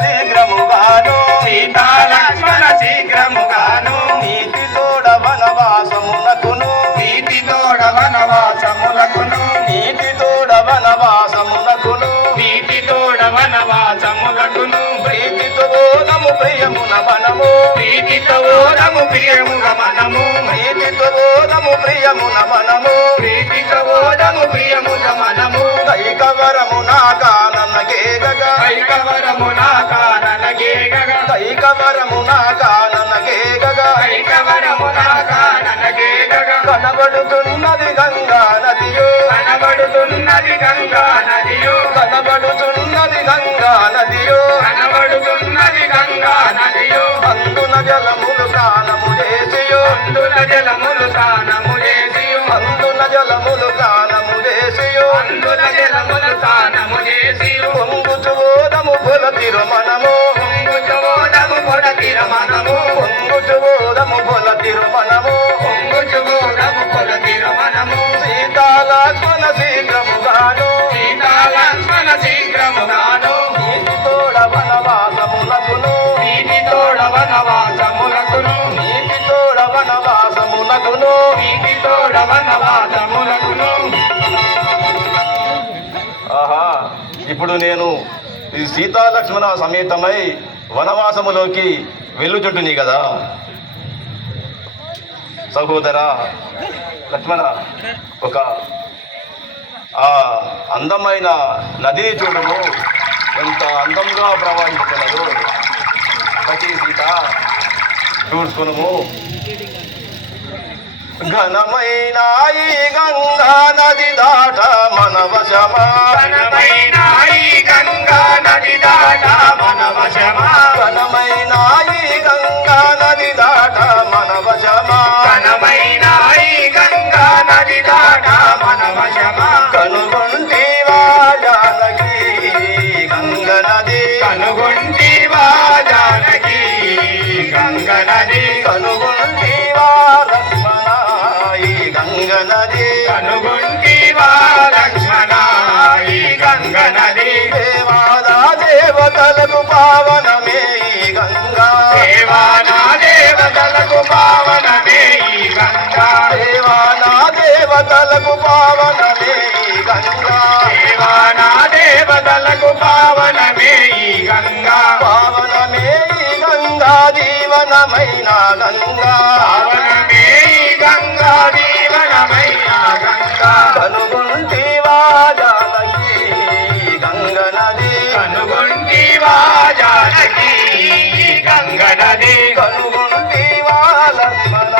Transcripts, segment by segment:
శీఘ్రముగాను సీతా లక్ష్మణ శీఘ్రముగాను నీతి తోడ వనవాసమునకును నీతి తోడ వనవాసములకును నీతి తోడ వనవాసమునకును నీతి తోడ వనవాసములకును ప్రీతితో ఓదము ప్రియమున మనము ప్రీతితో ఓదము ప్రియముగ మనము ప్రీతితో ఓదము ప్రియమున మనము ప్రీతితో ఓదము ప్రియముగ మనము కైకవరము నాకాననగేగగ కైకవరము నాకాననగేగగ కైకవరము నాకాననగేగగ కైకవరము నాకాననగేగగ కనబడుతున్నది గంగా నదియు కనబడుతున్నది గంగా నదియు కనబడుతున్నది గంగా నదియు కనబడుతున్నది గంగా నదియు అందున జలములు స్నానము చేసియు అందుల జలములు స్నానము చేసియు అందున జలములు స్నానము చేసియు అందుల జలములు స్నానము చేసియు పొంగుచు ఓదము పొల తిరుమనము పొంగుచు ఓదము పొడ తిరుమనము పొంగుచు ఓదము పొల తిరుమనము పొంగుచు ఓదము పొడ తిరుమనము సీతా లక్ష్మణ శీఘ్రముగాను సీతా లక్ష్మణ శీఘ్రముగాను నీతి తోడ వనవాసమునకును నీతి తోడ వనవాసములకును నీతి తోడ వనవాసమునకును నీతి తోడ వనవాసములకును ఆహా ఇప్పుడు నేను ఈ సీతా లక్ష్మణ సమేతమై వనవాసములోకి వెళ్ళుచుంటుని కదా సహోదరా లక్ష్మణ ఒక ఆ అందమైన నదిని చూడము ఎంత అందంగా ప్రవహిస్తున్నదో ప్రతి సీత చూసుకును ఘనమైన ఈ గంగా నది దాట మన వశమా ఘనమైన ఈ గంగా నది దాట మన వశమా ఘనమైన ఈ గంగా నది దాట మన వశమా ఘనమైన ఈ గంగా నది దాట మన వశమా కనుగొంటివా జానకి గంగ నది కనుగొంటివా జానకి గంగ నది కనుగొంటివా లక్ష్మణ ఈ గంగ నది కనుగొంటివా లక్ష్మణ ఈ గంగ నది దేవాదా దేవతలకు పావనమే ఈ గంగా దేవానా దేవతలకు పావనమే ఈ గంగా దేవానా దేవతలకు పావనమే ఈ గంగా దేవానా దేవతలకు పావనమే ఈ గంగా పావనమే ఈ గంగా జీవనమైన గంగా పావనమే ఈ గంగా జీవనమైన గంగా కనుగొంటివా జానకి గంగ నది కనుగొంటివా జానకి గంగ నది కనుగొంటివా లక్ష్మణ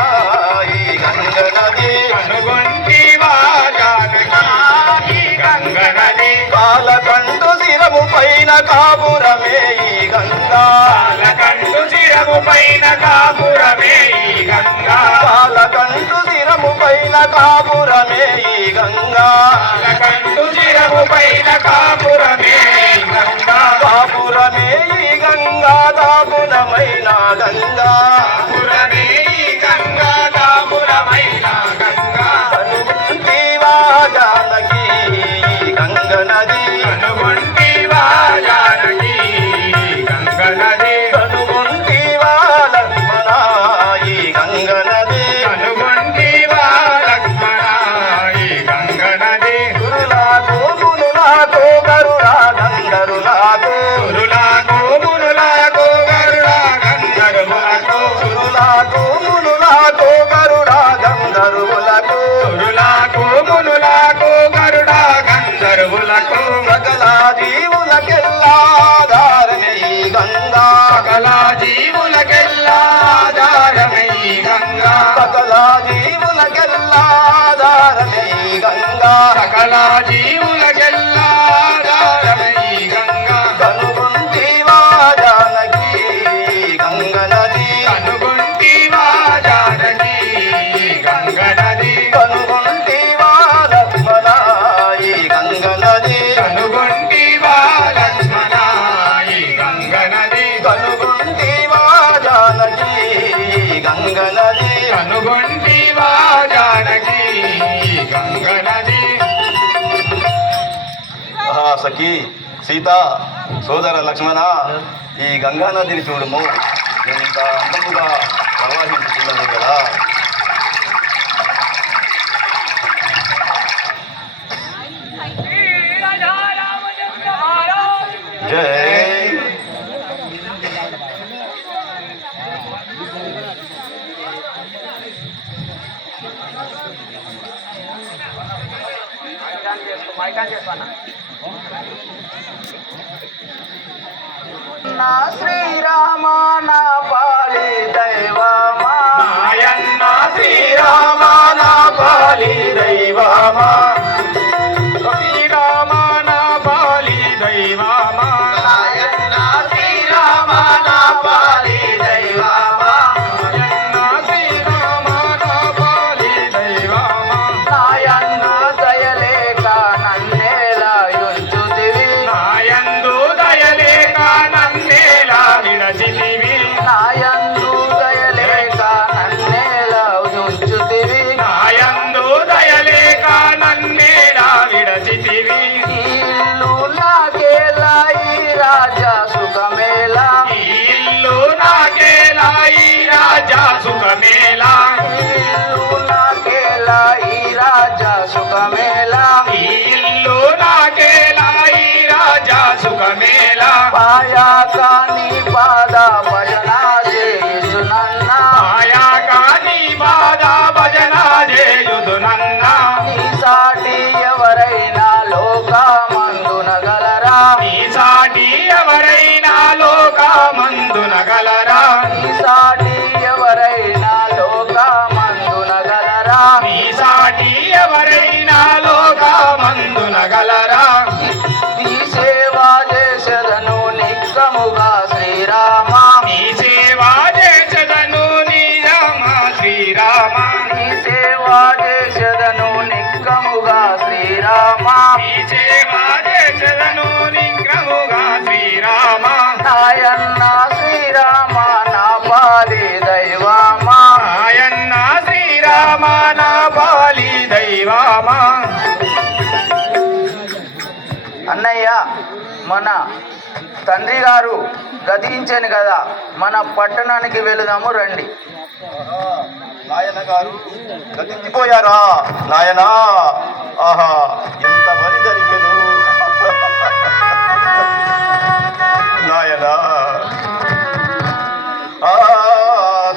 ఈ గంగ నది కనుగొంటివా జానకి గంగ నది కాలకంఠు శిరము పైన కాపురమే ఈ గంగా కాలకంఠు శిరము పైన కాపురమే ఈ గంగా కాలకంఠు శిరము పైన కాపురమే ఈ గంగా కాలకంఠు శిరము పైన కాపురమే ఈ గంగా కాపురమే ఈ గంగా దాపురమైన గంగా కాపురమే ఈ గంగా కాపురమైన గంగా కనుగొంటివా జానకి గంగ నది కనుగొంటివా జానకి గంగ నది కనుగొంటివా లక్ష్మణ ఈ గంగ నది కనుగొంటివా లక్ష్మణ ఈ గంగ నది గురులాకు మునులాకు గరుడా గంధరులాకు గురులాకు మునులాకు గరుడా గంధర్వులకు గురులాకు మునులాకు గరుడా గంధర్వులకు గురులాకు మునులాకు గరుడా గంధర్వులకు సకల జీవులకెల్లా ఆధారమే ఈ గంగా సకల జీవులకెల్లా ఆధారమే ఈ గంగా సకల జీవులకెల్లా ఆధారమే ఈ గంగా సకల జీవులకెల్లా ఆధారమే ఈ గంగా కనుగొంటివా జానకి గంగ నది కనుగొంటివా జానకి గంగ నది కనుగొంటివా లక్ష్మణ ఈ గంగ నది కనుగొంటివా లక్ష్మణ ఈ గంగ నది కనుగొంటివా జానకి గంగ నది కనుగొంటివా జానకి గంగ నది సఖి సీత సోదర లక్ష్మణ, ఈ గంగా నదిని చూడము, ఎంత అందముగా ప్రవాహించుతున్నది కదా. జై నా శ్రీరామ నా పాలి దైవమా, నాయన్న శ్రీరామ నా పాలి దైవమా, శ్రీరామ నా పాలి దైవమా, నాయన్న శ్రీరామ నా పాలి దైవమా, నాయన్న శ్రీరామ నా పాలి దైవమా, నాయన్న దయలేక నన్నేలా యుంచుతివి, నాయందు దయలేక నన్నేలా విడచితివి, నాయందు దయలేక నన్నేలా యుంచుతివి, నాయందు దయలేక నన్నేలా విడచితివి, ఇల్లు నాకేలా ఈ రాజా సుఖమేలా, ఇల్లు నాకేలా ఈ రాజా సుఖమేలా, ఇల్లు నాకేలా ఈ రాజా సుఖమేలా, ఇల్లు నాకేలా ఈ రాజా సుఖమేలా, పాయాకాని పాద భజన చేయుచునన్న, ఆయా కాని బాధ భజన చేయుదునన్న, నీ సాటి ఎవరైనా లోకమందునగలరా, నీ సాటి ఎవరైనా లోకమందునగలరా, నీ సాటి ఎవరైనా లోకమందునగలరా, నీ సాటి ఎవరైనా లోకమందునగలరా, నీ సేవా చేసెదను నిక్కముగా శ్రీరామ, నీ సేవా చేసెదను నీ రామ శ్రీరామ, నీ సేవా చేసెదను నిక్కముగా శ్రీరామ, నీ సేవా చేసెదను నిగ్రహముగా శ్రీరామ, నాయన్న శ్రీరామ నా పాలి దైవమా, ఆయన్న శ్రీరామ నా పాలి దైవమా. అన్నయ్య మన తండ్రి గారు గతించాను కదా, మన పట్టణానికి వెళదాము రండి. నాయన గారు గతించిపోయారా నాయనా? ఆహా, ఎంత బలి దొరికెను నాయనా. ఆ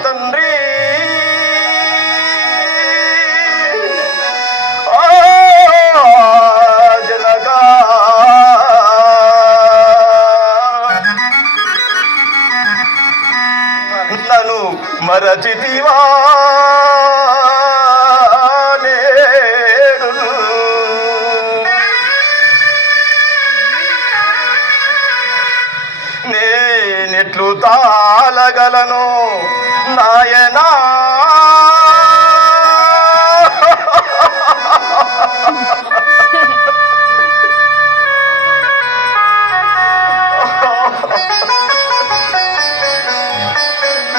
తండ్రి, ఆ జనగా నన్ను మరచితివా నేడు, నేనెట్లు తాళగలను నాయనా?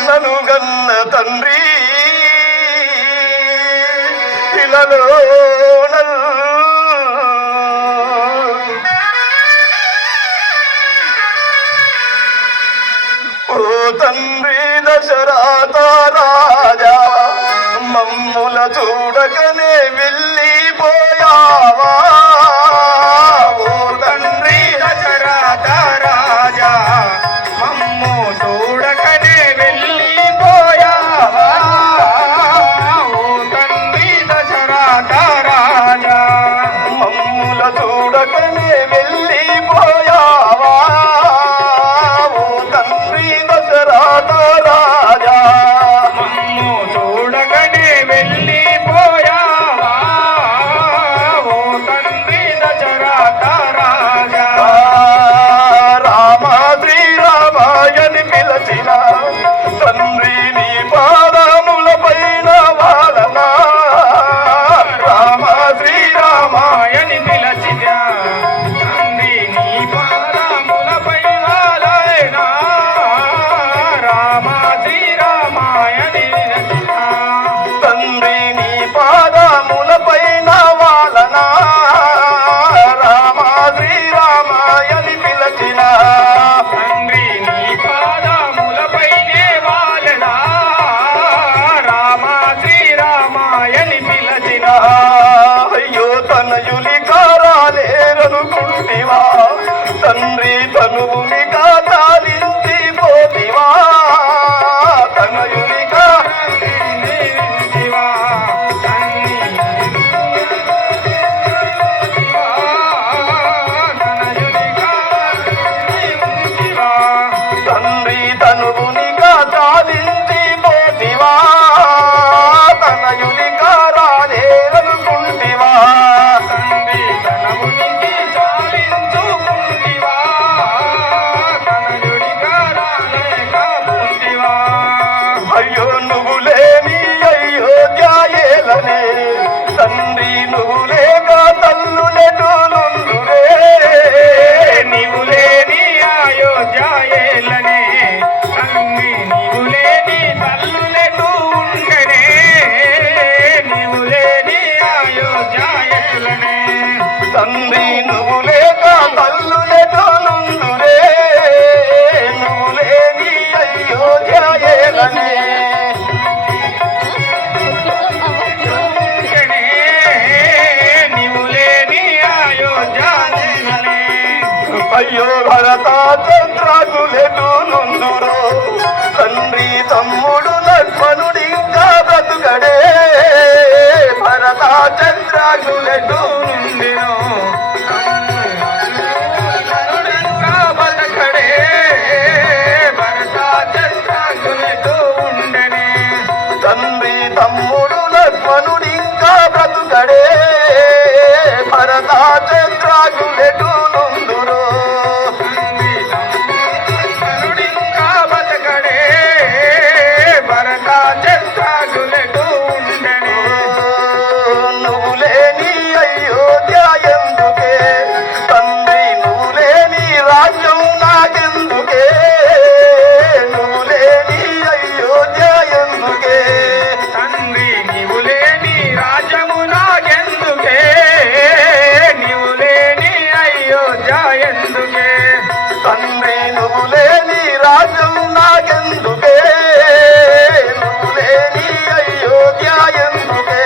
నను గన్న తండ్రి ఇలలో ఓ తండ్రి దశరథ రాజా, మమ్ముల చూడకనే వెళ్ళిపోయావా? ఓ తండ్రి దశరథ రాజా, మమ్ము చూడకనే వెళ్ళిపోయావా? ఓ తండ్రి దశరథ రాజా, మమ్ముల చూడకనే వెళ్ళిపోయావా? ఓ తండ్రి దశరథ రాజా, మమ్ము చూడకనే వెళ్ళిపోయావా? ఓ తండ్రి అయ్యో నువ్వు లేని అయోధ్యాయేలనే తండ్రి నువ్వు లేక తల్లులెటు నుండురే నీవు లేని అయోధ్యాయేలనే తండ్రి నీవు లేని తల్లులెటు ఉండనే నీవు లేని అయోధ్యాయేలనే తండ్రి నువ్వు లేక తల్లులెటు నుండురే నువ్వు లేని అయోధ్యాయేలనే నీవు లేని అయోధ్యాయేలనే అయ్యో భరత చంద్రాకులెటు నుండురో తండ్రి తమ్ముడు లక్ష్మణుడు ఇంకా బ్రతుకడే భరత చంద్రాకులెటు నుండినో బతకడే భరత చంద్రాకులెటు ఉండనే తండ్రి తమ్ముడు లక్ష్మణుడు ఇంకా బ్రతుకడే భరత చంద్రాకులెటు నుండురో ఇంకా బతకడే భరత చంద్రాకులెటు ఉండనే నువ్వు లేని అయోధ్య ఎందుకే తండ్రి నువ్వు లేని రాజ్యం నాకెందుకే నువ్వు లేని అయోధ్య ఎందుకే తండ్రి నీవు లేని రాజ్యము నాకెందుకే నీవు లేని అయోధ్య ఎందుకే తండ్రి నువ్వు లేని రాజ్యం నాకెందుకే నువ్వు లేని అయోధ్య ఎందుకే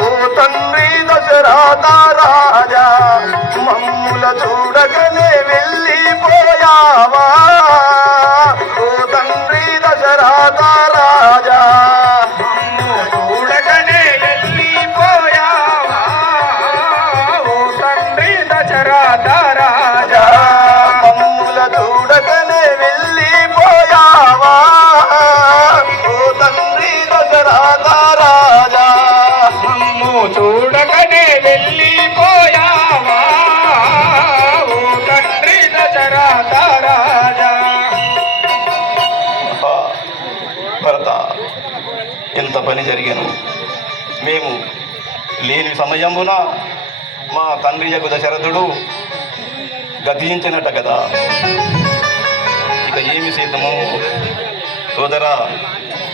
ఓ తండ్రి దశరథ రాజా మమ్ముల చూడగనే వెళ్ళిపోయావా ఓ తండ్రి దశరథ రాజా చూడకనే వెళ్ళిపోయావా ఓ తండ్రి దశరథ రాజా మమ్ముల చూడగనే వెళ్ళిపోయావా ఓ తండ్రి దశరథ రాజా మమ్ము చూడకనే వెళ్ళిపోయావా ఓ తండ్రి దశరథ రాజా భరత ఎంత పని జరిగాను మేము లేని సమయమున మా తండ్రి యొక్క దశరథుడు గతించినట్ట కదా ఇక ఏమి చేద్దాము సోదరా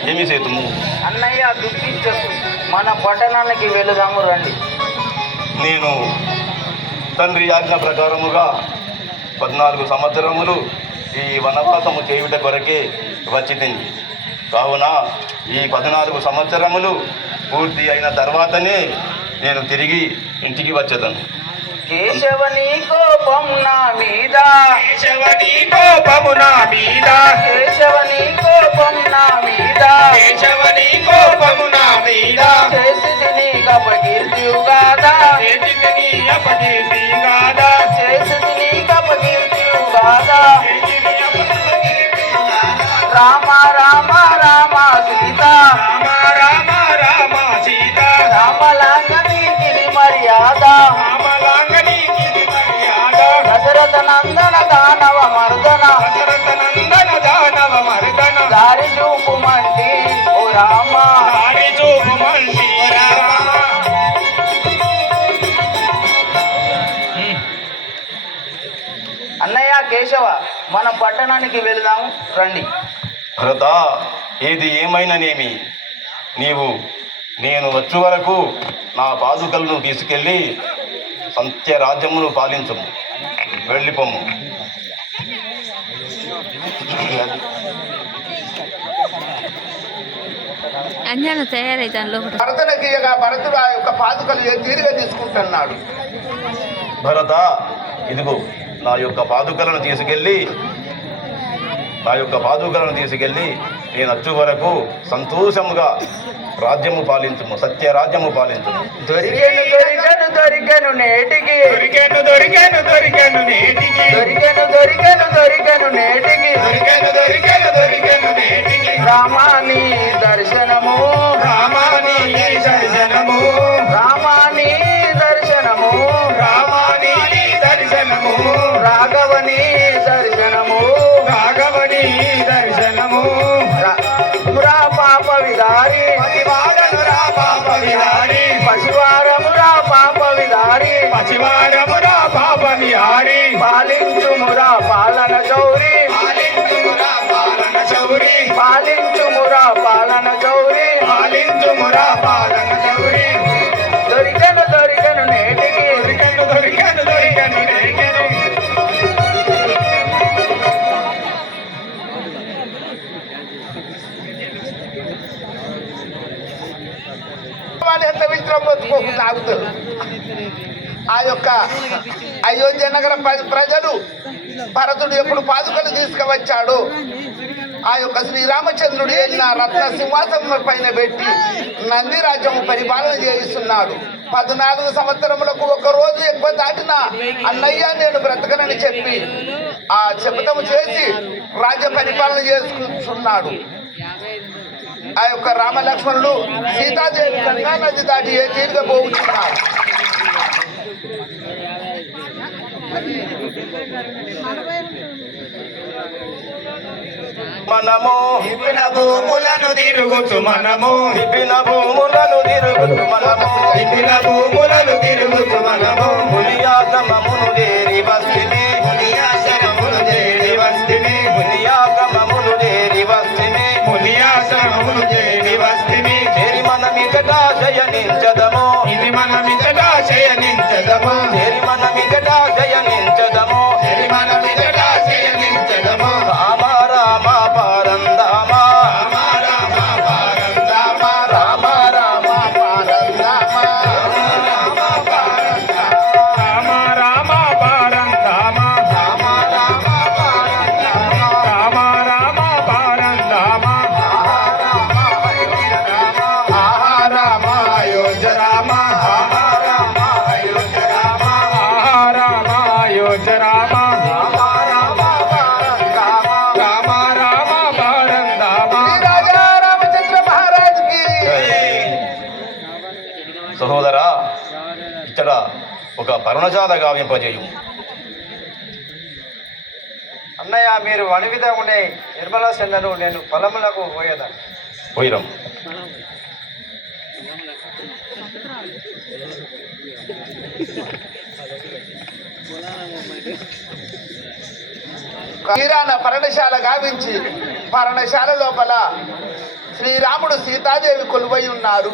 ఏమి చేద్దాము అన్నయ్య దుఃఖించకు మన పట్టణానికి వెళదాము రండి. నేను తండ్రి ఆజ్ఞ ప్రకారముగా 14 సంవత్సరములు ఈ వనవాసము చేయుట కొరకే వచ్చింది కావున ఈ 14 సంవత్సరములు పూర్తి అయిన తర్వాతనే నేను తిరిగి ఇంటికి వచ్చేదను కేశవని కోపం నా మీద కేశవని కోపము నా మీద కేశవని కోపం నా మీద కేశవని కోపము నా మీద చేసి నీ కపకీర్తివు గాదా చేతిని నీ అపకీర్తి గాదా చేసి నీ కపకీర్తివు గాదా రామ రామ రామ సీత రామ రామ రామ సీత రామలాంగని గిరి మర్యాద రామలాంగని గిరి మర్యాద దశరథ నందన దానవ మర్దన దశరథ నందన దానవ మర్దన దారి చూపుమంటి ఓ రామ దారి చూపుమంటి రామ అన్నయ్య కేశవ మన పట్టణానికి వెళదాము రండి. భరత ఏది ఏమైననేమి నీవు నేను వచ్చే వరకు నా పాదుకలను తీసుకెళ్ళి సంత్య రాజ్యమును పాలించము వెళ్ళిపోము అంజన తయారైతాను లోపల భరతునికి ఇక భరతుడు ఆ యొక్క పాదుకలు తీరుగా తీసుకుంటున్నాడు. భరత ఇదిగో నా యొక్క పాదుకలను తీసుకెళ్ళి నేను వచ్చే వరకు సంతోషముగా రాజ్యము పాలించము సత్య రాజ్యము పాలించము దొరికెను దొరికెను దొరికెను నేటికి దొరికెను దొరికెను దొరికెను నేటికి దొరికెను దొరికెను దొరికెను నేటికి దొరికెను దొరికెను దొరికెను నేటికి రామాని దర్శనము రామాని దర్శనము రామాని దర్శనము విహారి పశువారమురా పాప విహారి పశువారమురా పాప విహారి పాలించుమురా పాలన చౌరి పాలించుమురా పాలన చౌరి పాలించుమురా పాలన చౌరి పాలించుమురా పాలన చౌరి దొరికను నేటికి దొరికను నేకెను వాడు ఎంత విచిత్రం బతుకోకుండా ఆగుతారు. ఆ యొక్క అయోధ్య నగర ప్రజలు భరతుడు ఎప్పుడు పాదుకలు తీసుకువచ్చాడు ఆ యొక్క శ్రీరామచంద్రుడు వెళ్ళిన రత్న సింహాసనం పైన పెట్టి నంది రాజ్యం పరిపాలన చేయిస్తున్నాడు. 14 సంవత్సరములకు ఒక రోజు ఎక్కువ దాటినా అన్నయ్య నేను బ్రతకనని చెప్పి ఆ శపథము చేసి రాజ్య పరిపాలన చేసుకుంటున్నాడు. ఆ యొక్క రామలక్ష్మణుడు సీతాదేవి గంగా నది దాటి ఏ తీరుగా పోతున్నారు. మనము విపిన భూములను తిరుగుచు మనము విపిన భూములను తిరుగుతు మనము విపిన భూములను తిరుగుచు మనము మునియాశ్రమమును చేరి వస్తిమి మునియాశ్రమమును చేరి వస్తిమి మునియాశ్రమమును చేరి వస్తిమి మునియాశ్రమమును చేరి వస్తిమి చేరి మనమికట శయనించదము ఇది మనమిదట శయనించదము చేరి మనమికట శయనించదము ఇది మనమిదట శయనించదము రామ రామ పరందామ రామ రామ పారందామ రామ రామ పారందామ రామ రామ పారందామ రామ రామ పరందామ రామ రామ పారందామ ఆహా రామ అయోధ్య రామ రామ అయోధ్య రామ ఆహా రామ అయోధ్య రామ రామ రామ పరందామ రామ రామ పారందామ శ్రీ రాజా రామచంద్ర మహారాజుకి సహోదరా ఇక్కడ ఒక పర్ణశాల గావింపజేయు. అన్నయ్య మీరు వణివిద ఉండే నిర్మలా చెందను నేను పొలములకు పోయేదాన్ని. పోయిరం తీరాన పర్ణశాల గావించి పర్ణశాల లోపల శ్రీరాముడు సీతాదేవి కొలువై ఉన్నారు.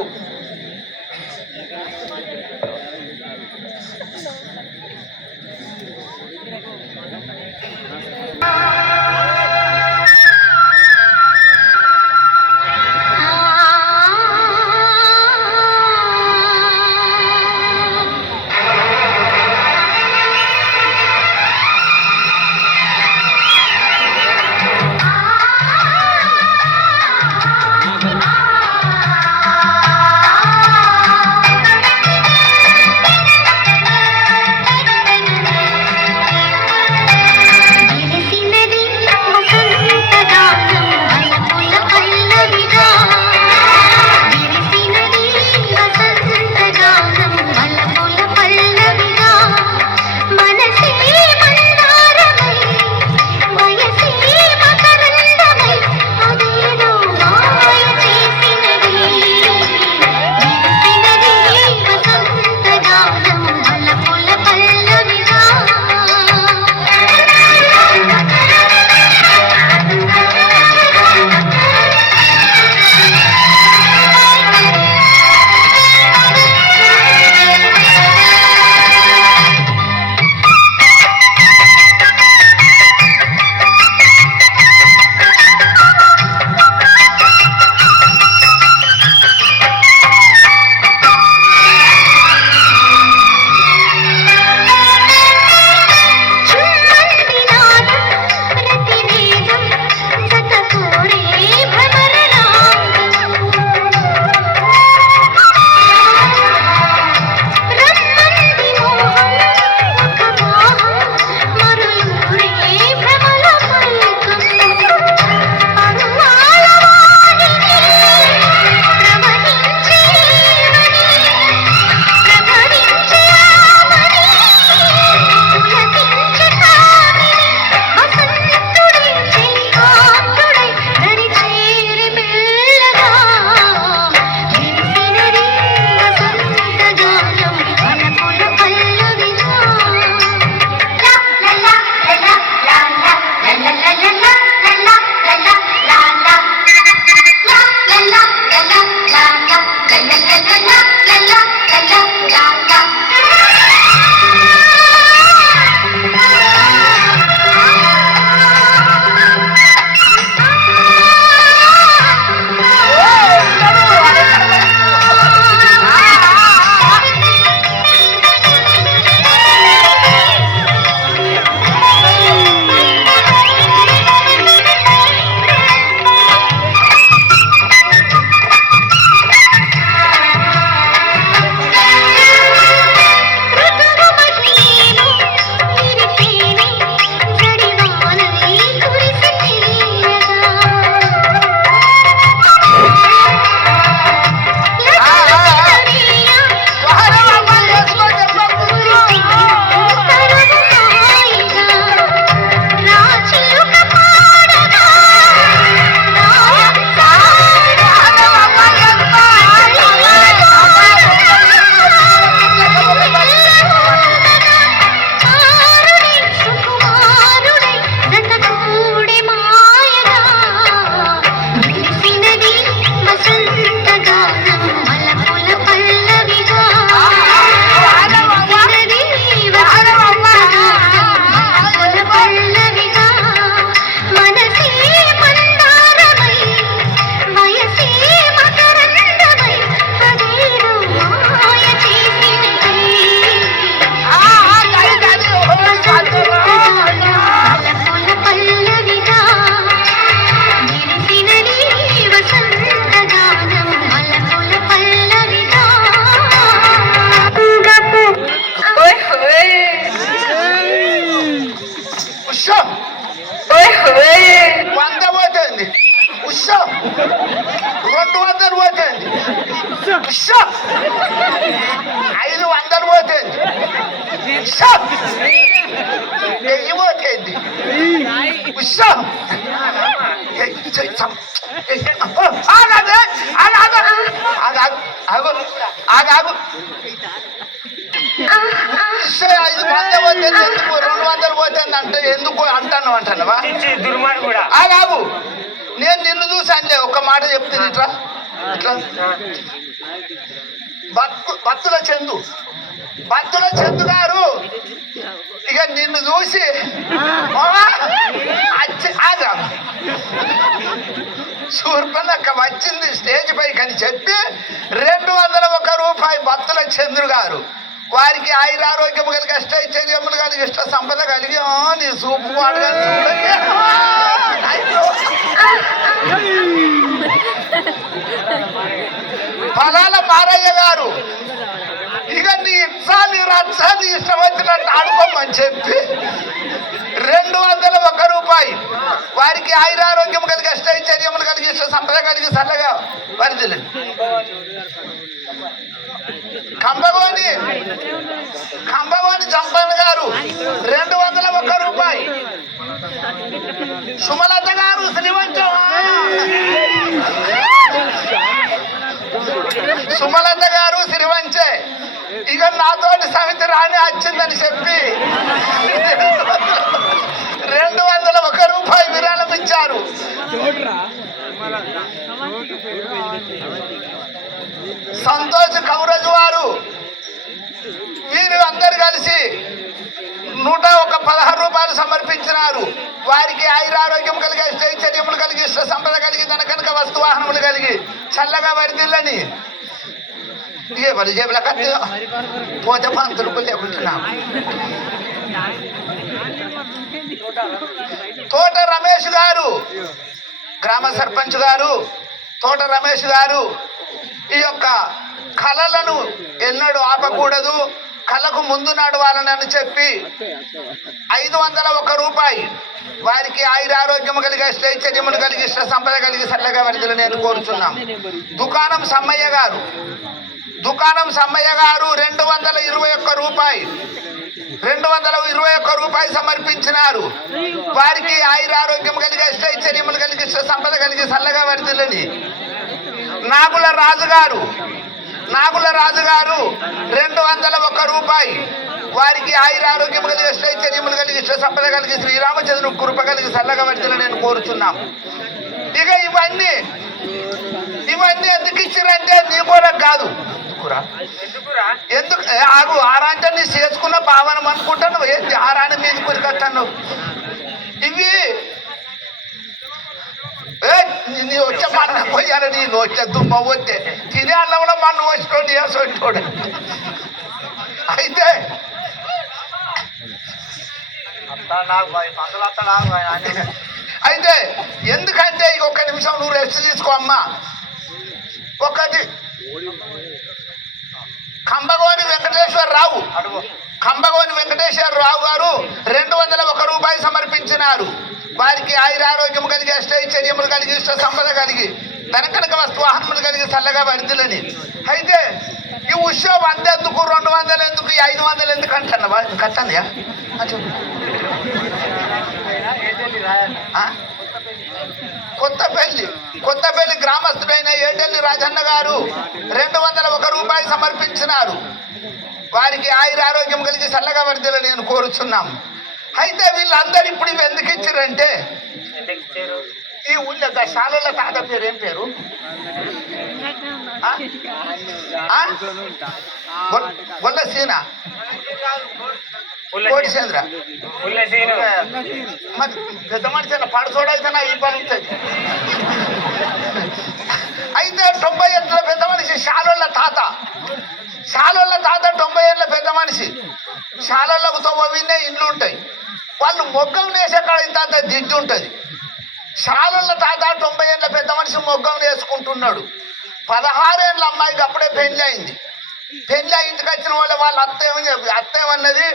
500 పోతుంది, 1000 పోతుంది. ఆగాగు 500 పోతుంది ఎందుకు, 200 పోతుంది అంటే ఎందుకు అంటావా? ఆగాగు, నేను నిన్ను చూసి అంటే ఒక మాట చెప్తుంది ఇట్లా ఇట్లా భక్తుల చందు గారు ఇక నిన్ను చూసి ఆగా శూర్పణఖ వచ్చింది స్టేజ్ పైకి అని చెప్పి 201 రూపాయి భక్తుల చంద్రు గారు వారికి ఆయురారోగ్యం కలిగి అష్టైశ్వర్యములు కలిగి ఇష్ట సంపద కలిగి నీ సూపు వాడు ఫలాల మారయ్య గారు ఇక నీ ఇచ్చాలి రచ్చాలి ఇష్టం వచ్చినట్టు ఆడుకోమని చెప్పి 201 రూపాయి వారికి ఆయురారోగ్యం కలిగి అష్టైశ్వర్యములు కలిగి ఇష్ట సంపద కలిగి సల్లగా వరిదిలే. కంబగోని జంపన్ గారు 201 రూపాయి. సుమలత గారు శ్రీవంచే ఇక నాతోటి సమితి రాని వచ్చిందని చెప్పి 201 రూపాయి విరాళం ఇచ్చారు. సంతోష్ కౌరజు వారు వీరు అందరు కలిసి 116 రూపాయలు సమర్పించినారు. వారికి ఆయురారోగ్యం కలిగి ఐశ్వర్యములు కలిగి ఇష్ట సంపద కలిగి తన కనుక వస్తు వాహనములు కలిగి చల్లగా వరిదిల్లని. ఏ మరి జేబుల కత్తి పోతే 100 రూపాయలు లేకుంటున్నా. తోట రమేష్ గారు గ్రామ సర్పంచ్ గారు తోట రమేష్ గారు ఈ యొక్క కళలను ఎన్నడూ ఆపకూడదు, కళకు ముందు నడవాలని చెప్పి 501 రూపాయి వారికి ఆయురారోగ్యం కలిగి ఐశ్వర్యములు కలిగి ఇష్ట సంపద కలిగి సల్లగా వరిదిలని నేను కోరుచున్నాం. దుకాణం సమ్మయ్య గారు 221 రూపాయి 221 రూపాయి సమర్పించినారు. వారికి ఆయురారోగ్యం కలిగి ఐశ్వర్యములు కలిగి ఇష్ట సంపద కలిగి సల్లగా వరిదిలని. నాగుల రాజు గారు 201 రూపాయి వారికి ఆయురారోగ్యం కలిగి ఐశ్వర్యములు కలిగి ఇష్ట సంపద కలిగి శ్రీరామచంద్రుడు కృప కలిగి సల్లగా వరిదిలని నేను కోరుచున్నాం. ఇక ఇవన్నీ ఎందుకు ఇచ్చిరంటే నీ కూడా కాదు, ఎందుకు ఆగు ఆరాంటే నీ చేసుకున్న భావనం అనుకుంటాను. ఏంటి ఆరాన్ని మీద కురికట్టాను? ఇవి నీ వచ్చే మన పోయాను, నేను వచ్చే దుమ్మ వస్తే తినే అన్నంలో మన వచ్చేటోడు వేసోటోడు. అయితే ఎందుకంటే ఇక 1 నిమిషం నువ్వు రెస్ట్ తీసుకో అమ్మా. ఒకటి కంబగోని వెంకటేశ్వరరావు గారు 201 రూపాయి సమర్పించినారు. వారికి ఆయురారోగ్యం కలిగి అష్టైశ్వర్యములు కలిగి ఇష్ట సంపద కలిగి తన కనుక వస్తు వాహనములు కలిగి చల్లగా వరిదిలని. అయితే ఈ ఉత్సవం 100 ఎందుకు, 200 ఎందుకు, 500 ఎందుకు అంటున్నావా? కట్టండియా కొత్తపల్లి గ్రామస్తుడైన ఏటెల్లి రాజన్న గారు 201 రూపాయి సమర్పించినారు. వారికి ఆయురారోగ్యం కలిగి చల్లగా వరిదిలని నేను కోరుచున్నాం. అయితే వీళ్ళందరూ ఇప్పుడు ఇవి ఎందుకు ఇచ్చారంటే ఈ ఊళ్ళో శాలల తాత పేరు ఏం పేరు? సీనా కోటిసేంద్ర మరి పెద్ద మనిషి పడచోడైతేనా ఈ పని ఉంటుంది. అయితే 90 ఏళ్ళ పెద్ద మనిషి శాలోళ్ళ తాత 90 ఏళ్ళ పెద్ద మనిషి. శాలలకు 90 ఇండ్లు ఉంటాయి. వాళ్ళు మొగ్గం వేసే కాడ ఇంత దిడ్డు ఉంటుంది. శాలల తాత 90 ఏళ్ళ పెద్ద మనిషి మొగ్గం వేసుకుంటున్నాడు. 16 ఏళ్ళ అమ్మాయికి అప్పుడే పెళ్లి అయింది. పెళ్లి ఇంటికి వచ్చిన వాళ్ళ అత్త ఏమన్నది,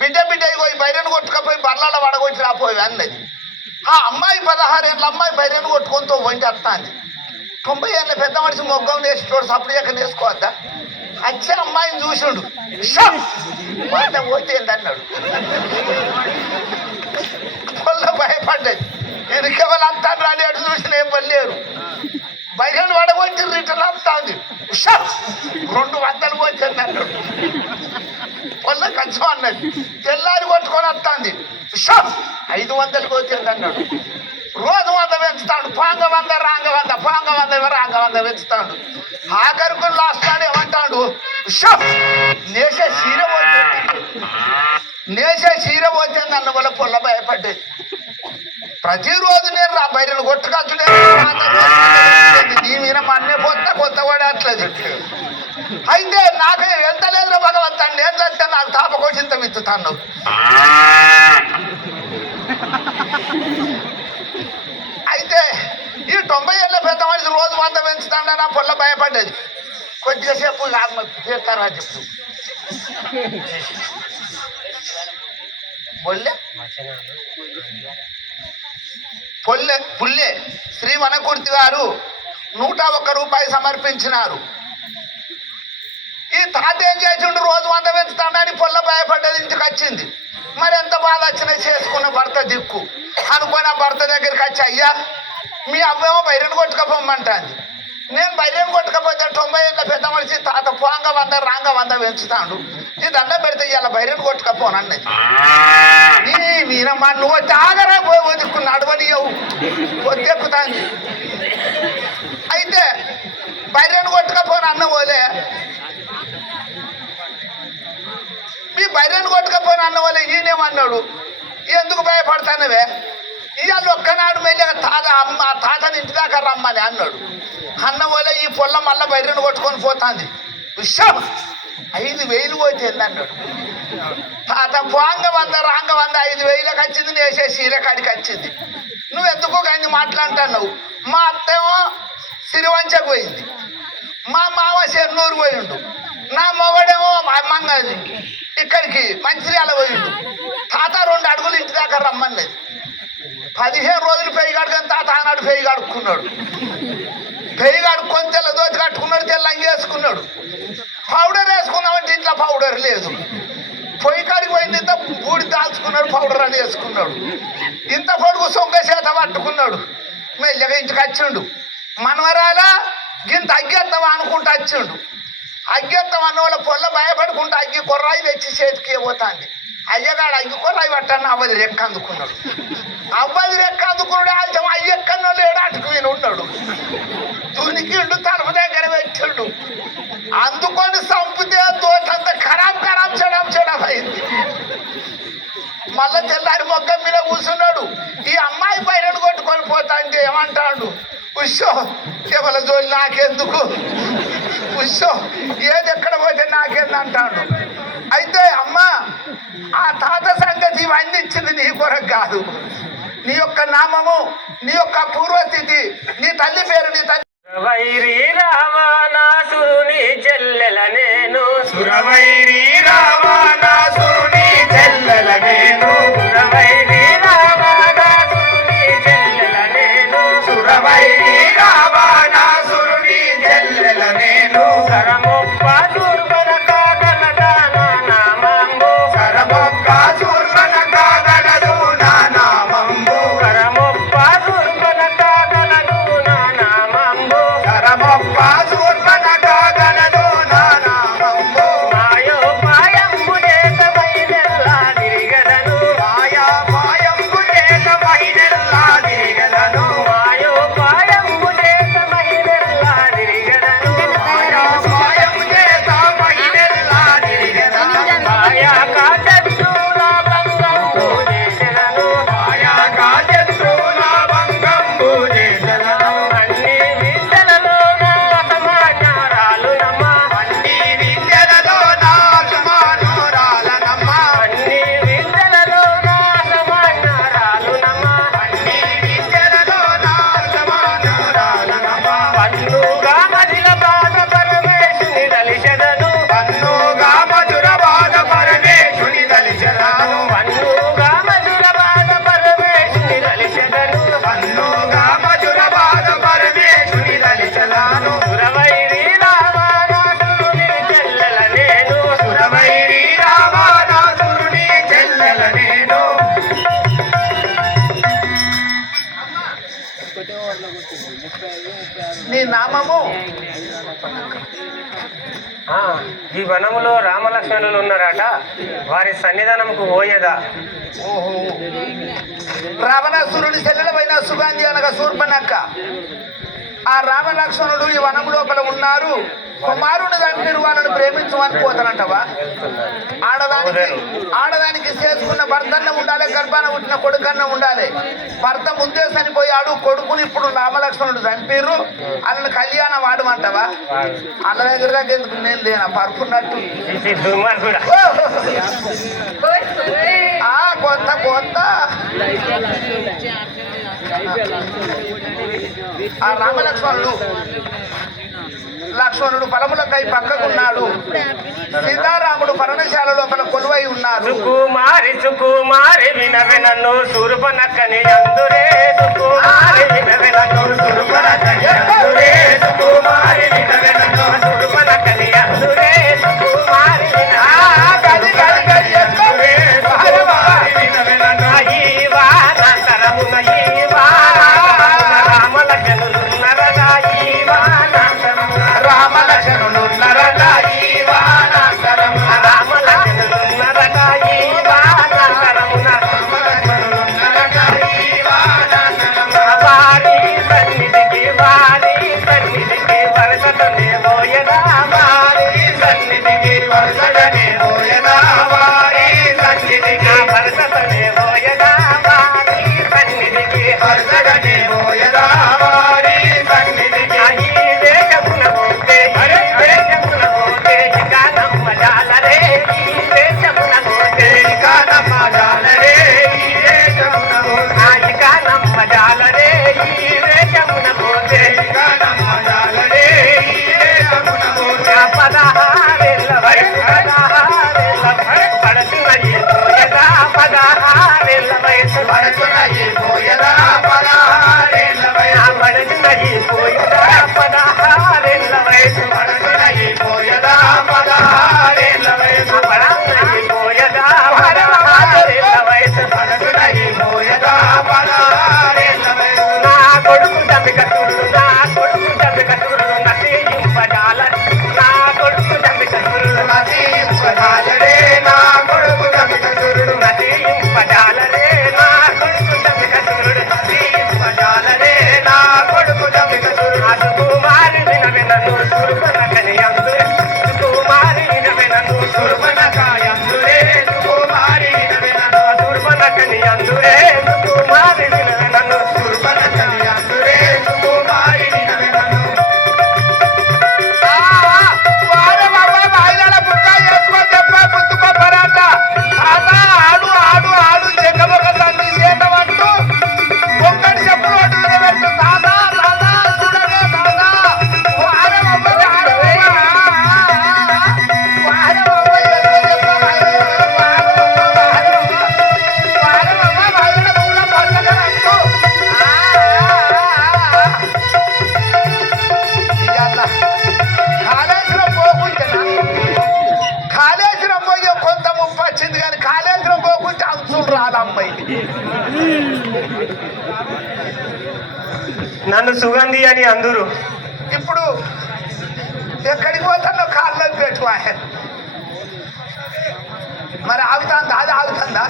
బిడ్డ పోయి బైరను కొట్టుకపోయి బర్లాల వడగొచ్చి రాపోయి అన్నది. ఆ అమ్మాయి 16 ఏళ్ళ అమ్మాయి బైరను కొట్టుకుంటూ వంటి వస్తాంది. 90 ఏళ్ళ పెద్ద మనిషి మొగ్గం వేసేటోడు సప్పుడు ఎక్కడ వేసుకోవద్దా వచ్చే అమ్మాయిని చూసిండు మాట పోతే ఏంటన్నాడు పొల్ల భయపడ్డది వెనుకవలు అంటాను రాని అటు చూసిన ఏం పడలేరు బయట పడవచ్చు రిటర్న్ అంతా ఉంది 200 పోతుంది అన్నాడు పొల్ల కొంచెం అన్నది తెల్లారి కొట్టుకొని వస్తుంది 500 పోతుంది అన్నాడు రోజు 100 పెంచుతాడు పాంగ 100 రాంగ 100 పాంగ 100 రాంగ 100 పెంచుతాడు ఆఖరికి లాస్ట్ నాడు ఏమంటాడు నేసే చీర పోతుంది అన్న వల్ల పొల్ల భయపడ్డది ప్రతిరోజు నేను రా బయటను కొట్టుకొచ్చుడే నీ మీద మన్నే కొత్త కూడా అట్లేదు అయితే నాకు ఎంత లేదురా భగవంతాన్ని నేను చేస్తే నాకు తాపకోచింత విత్తుతాను అయితే ఈ 90 ఏళ్ళ పెద్ద మనిషి రోజు 100 పెంచుతాడని నా పొల్ల భయపడ్డది కొద్దిగా సేపు తీర్తారా చెప్తూ పుల్లె శ్రీ వనకుర్తి గారు 101 రూపాయి సమర్పించినారు ఈ తాత ఏం చేసిండు రోజు 100 పెంచుతాడని పొల్ల భయపడ్డది ఇంటికి వచ్చింది మరి ఎంత బాధ వచ్చినా చేసుకున్న భర్త దిక్కు అనుకుని ఆ భర్త దగ్గరికి వచ్చి అయ్యా మీ అవ్వేమో బైరను కొట్టుకపోమ్మంటాంది నేను బైరను కొట్టుకపోతే 90 ఏళ్ళ పెద్ద మనిషి తాత పోంగ 100 రాంగ 100 పెంచుతాడు ఈ దండం పెడితే ఇలా బైరను కొట్టుకపోనన్నది నీ మీనమ్మా నువ్వు జాగరా పోయి వదుక్కుని అడవనియవు వద్దెక్కుతాంది అయితే బైరను కొట్టుకపోను అన్న పోలే మీ బైరను కొట్టుకపోను అన్న పోలే ఈయనేమన్నాడు ఎందుకు భయపడతానవే ఇవాళ ఒక్కనాడు మెల్లగా తాతని ఇంటి దాకా రమ్మని అన్నాడు అన్న పోలే ఈ పొల్ల మళ్ళా బైరను కొట్టుకొని పోతుంది 5,000 పోతే అన్నాడు తాత పోంగ 100 రాంగ 100 5,000కి వచ్చింది నేసే చీర కాడికి వచ్చింది నువ్వు ఎందుకో కానీ మాట్లాడుతున్నావు మా అత్తేమో సిరివంచకు పోయింది మా మామ చెన్నూరు పోయిండు నా మొగడేమో మంగది ఇక్కడికి మంచిర్యాల పోయిండు తాత 2 అడుగులు ఇంటి దాకా రమ్మన్నది 15 రోజులు పెయ్యి కడుకొని తాత ఆనాడు పెయ్యి కడుక్కున్నాడు పెయ్యి కడుక్కొని తెల్ల దోచి కట్టుకున్నాడు తెల్ల అంగి వేసుకున్నాడు పౌడర్ వేసుకున్నామంటే ఇంట్లో పౌడర్ లేదు పొయ్యి కాడికి పోయింది ఇంత బూడి దాల్చుకున్నాడు పౌడర్ అని వేసుకున్నాడు ఇంత పొడుగు సొంగ చేత పట్టుకున్నాడు మెల్లగా ఇంటికి వచ్చిండు మనవరాలా గింత అగ్గెత్తావా అనుకుంటూ వచ్చిండు అగ్గెత్తాం అన్న వాళ్ళ పొల్ల భయపడుకుంటూ అగ్గి కొర్రాయి తెచ్చి చేతికి పోతాంది అయ్యగాడు అగ్గి కొర్రాయి పట్టాను అవ్వది రెక్క అందుకున్నాడు అవ్వది రెక్క అందుకున్నాడు ఆల్చం అయ్యెక్కన్నో లేడు అటుకు విని ఉన్నాడు తునికిండు తలుపు దగ్గర పెట్టిండు అందుకొని సంపితే తోటంతా ఖరాబ్ చెడం అయింది మళ్ళా తెల్లారి మొగ్గం మీద కూర్చున్నాడు ఈ అమ్మాయి బైరను కొట్టుకొని పోతా అంటే ఏమంటాడు కేవల జోలి నాకెందుకు ఏది ఎక్కడ పోతే నాకేందంటాడు అయితే అమ్మ ఆ తాత సంగతి ఇవన్నీ ఇచ్చింది నీ కొరకు కాదు నీ యొక్క నామము నీ యొక్క పూర్వస్థితి నీ తల్లి పేరు నీ తల్లి సురవైరి రావణాసురుని చెల్లెల నేను సురవైరి రావణాసురుని చెల్లెల నేను సురవైరి రావణాసురుని చెల్లెల నేను సురవైరి రావణాసురుని చెల్లెల నేను కరమొప్ప చూర్మన కాదన నామంబు కరమొప్ప చూర్మన కాదనదు నా నామంబు కరమొప్ప చూర్మన కాదనదు నా నామంబు కరమొప్ప చూర్మన కాదనదు నా నామంబు మాయోప ఈ వనములో రామలక్ష్మణులు ఉన్నారట, వారి సన్నిధానముకు పోయేదా? ఓహో, రావణాసురుడి శల్యమైన సుగాంధి అనగా శూర్పణక్క. ఆ రామలక్ష్మణుడు ఈ వనం లోపల ఉన్నారు. కుమారుని మీరు వాళ్ళని ప్రేమించమని పోతానంటవా? ఆడదానికి చేసుకున్న భర్తన్న ఉండాలి, గర్భాన పుట్టిన కొడుకన్న ఉండాలి. భర్త ముందే చనిపోయాడు, కొడుకుని ఇప్పుడు రామలక్ష్మణుడు చంపిర్రు, వాళ్ళని కళ్యాణం వాడమంటావా? వాళ్ళ దగ్గర దాకా ఎందుకు నేను లేనా పరుకున్నట్టు? కొంత కొంత ఆ లక్ష్మణుడు పొలములకై పక్కకున్నాడు. సీతారాముడు పర్ణశాల లోపల కొలువై ఉన్నారు. సుకుమారి సుకుమారి వినవెనను శూర్పణఖని అందురే, సుకుమారి వినవెనను శూర్పణఖని అందురే, సుకుమారి వినవెనను శూర్పణఖని అందురే, సుకుమారి నన్ను సుగంధి అని అందరు. ఇప్పుడు ఎక్కడికి పోతానో కాళ్ళకి పెట్టు. మరి ఆగుతుందా? అది ఆగుతుందా?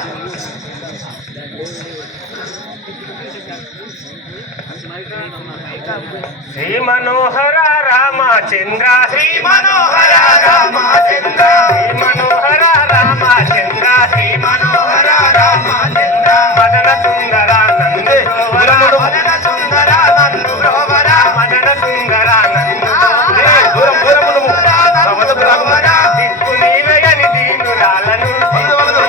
శ్రీ మనోహర రామచంద్ర, శ్రీ మనోహర రామచంద్ర, శ్రీ మనోహర రామచంద్ర, శ్రీ మనోహర రామచంద్ర, మదన సుందర నందు మదన సుందర నందు బ్రోవర, మదన సుందర నందు దిక్కు నీవేయని దీనురాలను, దిక్కు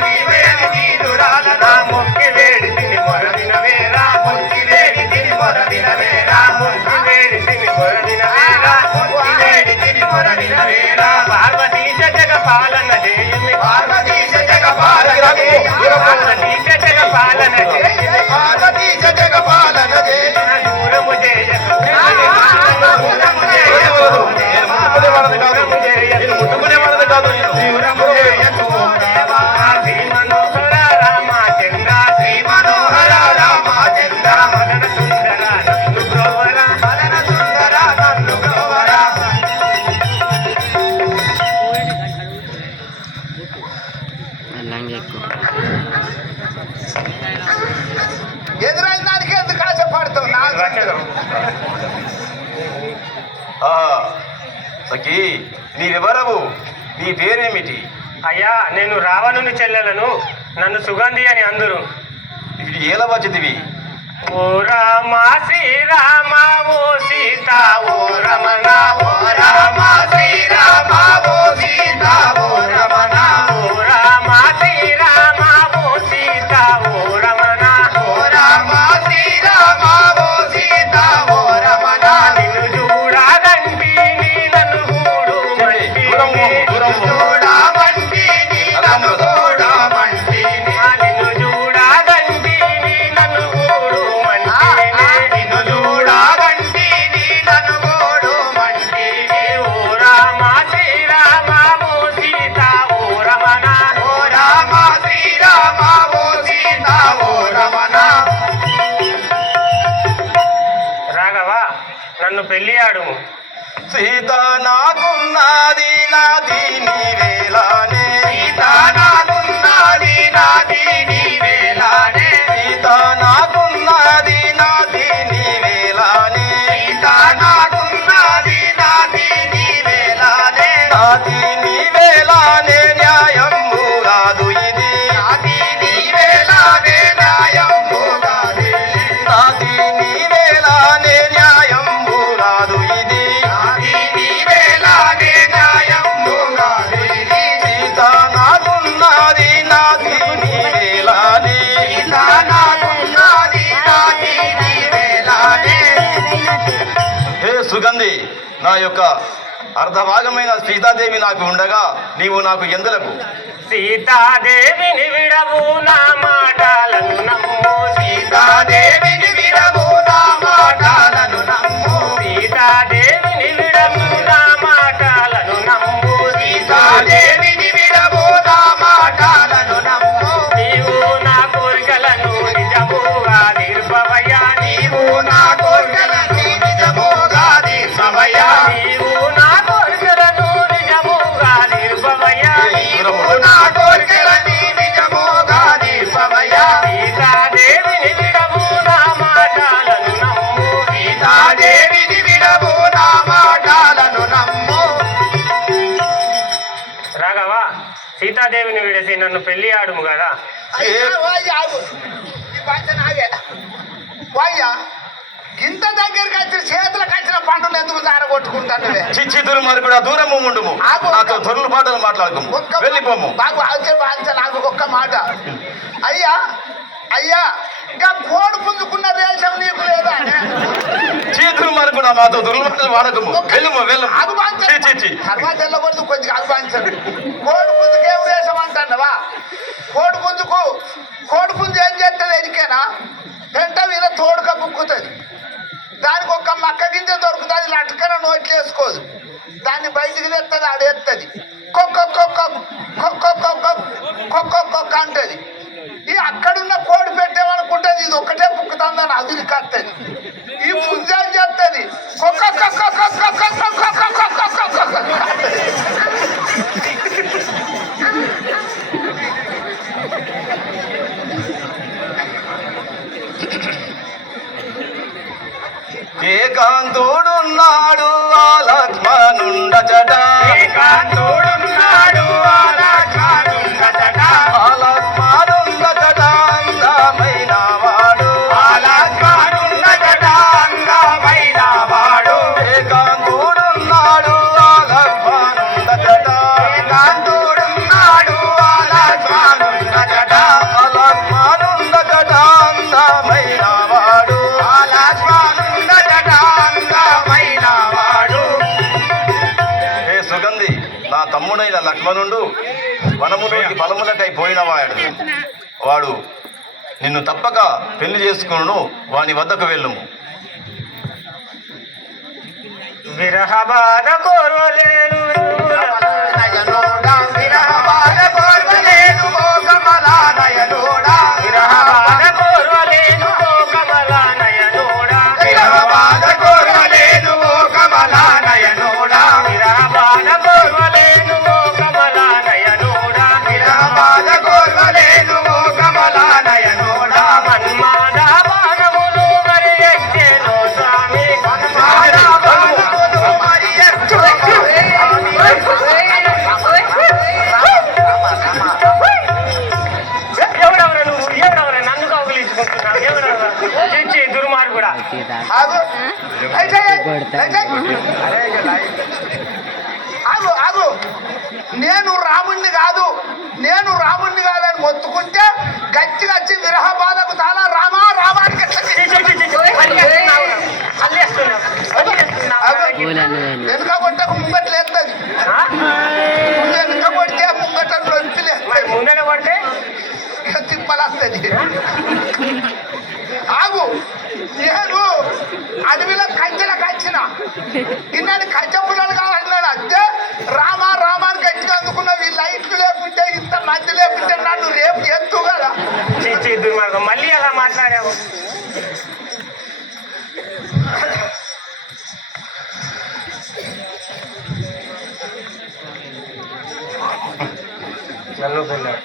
నీవేయని దీనురాలను, మొక్కి వేడి తిని మొరదిన వేరా, మొక్కి వేడి తిని మొరదిన వేరా, మొక్కి వేడి తిని మొరదిన వేరా, మొక్కి వేడి తిని మొరదిన వేరా, పార్వతీశ జగ పాలన చేయుమి, పార్వతీశ జగ పాలన చేయుమి, పార్వతీశ జగ పాలన చేయుమి, పార్వతీశ జగ పాలన చేయుమి, దూరము చేయ శ్రీ మనోహర రామచంద్ర, శ్రీ మనోహర రామచంద్ర, మదన సుందర నందు బ్రోవర, సఖీ నీవెవరవు? నీ పేరేమిటి? అయ్యా నేను రావణుని చెల్లెలను, నన్ను సుగంధి అని అందరు. ఇవి ఎలా వచ్చితివి? ఓ రామ శ్రీరామ ఓ సీత ఓ రమణ ఓ రామ శ్రీరామ ఓ సీత ఓ రమణ ఓ రామ శ్రీరామ ఓ సీత ఓ రమణ ఓ రామ శ్రీరామ ఓ సీత ఓ రమణ నిన్ను చూడగంటి నీ నన్ను గూడు మంటి చూడమంటి నీ నన్ను గూడమంటి నిన్ను చూడగంటి నీ నన్ను గూడు నిన్ను చూడగంటి నీ నన్ను గూడు మంటి ఓ రామ శ్రీరామ ఓ సీత ఓ రమణ ఓ రామ శ్రీరామ ఓ సీత ఓ రమణ. రాఘవ నన్ను పెళ్లి ఆడుము. సీత నాకున్నది నాది నీవేలానే, సీత నాకున్నది నాది నీవేలానే, సీత నాకున్నది నాది నీవేలానే, సీత నాకున్నది నాది నీవేలానే, నాది నీవేలానే న్యాయము కాదు ఇది, నాది నీవేలానే న్యాయము కాదు, నాది నీవేలానే న్యాయము కాదు ఇది, నాది నీవేలానే న్యాయము కాదు, సీత నాకున్నది నాది నీవేలానే, సీత నాకున్నది నాది నీవేలానే. హే సుగంధి, నా యొక్క అర్ధభాగమైన సీతాదేవి నాకు ఉండగా నీవు నాకు ఎందులకు? సీతాదేవిని విడవు నా మాటలను నమ్ము, సీతాదేవిని విడవు నా మాటలను నమ్ము, సీతాదేవిని విడవు నా మాటలను నమ్ము, సీతాదేవిని విడవు నా మాటలను నమ్ము. నీవు నా కోరికలను నిజముగా తీర్పవయ్యా, నీవు నా కోరికలను నిజముగా తీర్పవయ్యా, నీవు నా కోరికలను నిజముగా తీర్పవయ్యా, నీవు నా కోరికలని నిజముగా తీర్పవయ్యా. సీతాదేవిని విడవు నా మాటలను నమ్ము, సీతాదేవిని విడవు నా మాటలను నమ్ము. రాఘవ సీతాదేవిని విడసి నన్ను పెళ్లి ఆడుము కదా. అయ్యా వాయ్యా ఆగు. ఈ పంచ నాగే వాయ్యా, ఇంత దగ్గరికి వచ్చి చేతులకు వచ్చిన పంటలు ఎందుకు జారగొట్టుకుంటానువే? చిచ్చి దుర్మార్గుడా, దూరము ఉండుము, ఆగు. నాతో దొరలు పాటలు మాట్లాడకము, వెళ్ళిపోము. బాగు ఆచే బాంచ నాకు ఒక్క మాట. అయ్యా అయ్యా, ఇంకా కోడి పుంజుకున్న రేషం నీకు లేదా? చేతులు మరకుడా, మాతో దుర్మాటలు వాడకము, వెళ్ళము వెళ్ళము. ఆగు బాంచ చిచ్చి తర్వాత వెళ్ళకూడదు, కొంచెం ఆగు బాంచను. కోడి పుంజుకు ఏం రేషం అంటావా? కోడి పుంజు ఏం చేస్తుంది? ఎదికేనా వెంట వీళ్ళ తోడుక బుక్కుతుంది. దానికి ఒక్క మక్క గింజ దొరుకుతుంది, లటకన నోట్లు వేసుకోదు. దాన్ని బయటికి తెస్తుంది, ఆడేస్తుంది. కొక్క కొక్క కొక్క కొక్క కొక్క కొక్క అంటది. ఈ అక్కడున్న కోడి పెట్టేమనుకుంటుంది, ఇది ఒకటే బుక్కుతుందని అదిరి కత్తది. ఈ పుంజం చెప్తుంది కొక్క కొక్క కొక్క కొక్క కొక్క కొక్క కొక్క. ఏకాంతుడున్నాడు ఆ లక్ష్మణుండచట, ఏకాంతుడున్నాడు ఆ లక్ష్మణుండచట, ఆ లక్ష్మణుండచట అందమైన వాడు, ఆ లక్ష్మణుండచట అందమైన వాడు, ఏకాంతుడున్నాడు ఆ లక్ష్మణుండచట, ఏకాంతుడున్నాడు ఆ లక్ష్మణుండచట, ఆ లక్ష్మణుండచట అందమైన వాడు, ఆ లక్ష్మణుండచట అందమైన వాడు. హే సుగంధి, నా తమ్ముడైన లక్ష్మణుడు వనములోకి ఫలములకై పోయిన వాడు నిన్ను తప్పక పెళ్లి చేసుకును, వాని వద్దకు వెళ్ళుము. విరహ బాధ కోరలేను నయనోడా విరహ బాధ కోర్వలేను ఓ కమలా నయనోడా. విరహ బాధ కోరలేను ఓ కమలా నయనోడా, విరహ బాధ కోర్వలేను ఓ కమలా నయనోడా. విరహ బాధ కోరలేను ఓ కమలా నయనోడా, విరహ బాధ కోర్వలేను ఓ కమలా నయనోడా. మన్మాద బాణములు మరి ఎక్కేను స్వామి, మన్మథ బాణములు మరి ఆగు ఆగు, నేను రాముణ్ణి కాదని మొత్తుకుంటే గట్టిగా వచ్చి విరహ బాధకు తాలా రామా రామానికి వెనుక కొట్టకు ముంగట్లేస్తుంది, వెనుక కొడితే ముంగట ముందర పడితే తిప్పలేస్తుంది. ఆగు, నేను అడవిలో కంచెల కంచిన ఇన్నాడు కంచె పుల్లలు కావాలన్నాడు. అంతే రామాని గట్టిగా అందుకున్నావు. ఈ లైట్లు లేకుంటే ఇంత మంది లేకుంటే నన్ను రేపు చేస్తూ కదా. మళ్ళీ అలా మాట్లాడావు. నన్ను పెళ్ళాడు.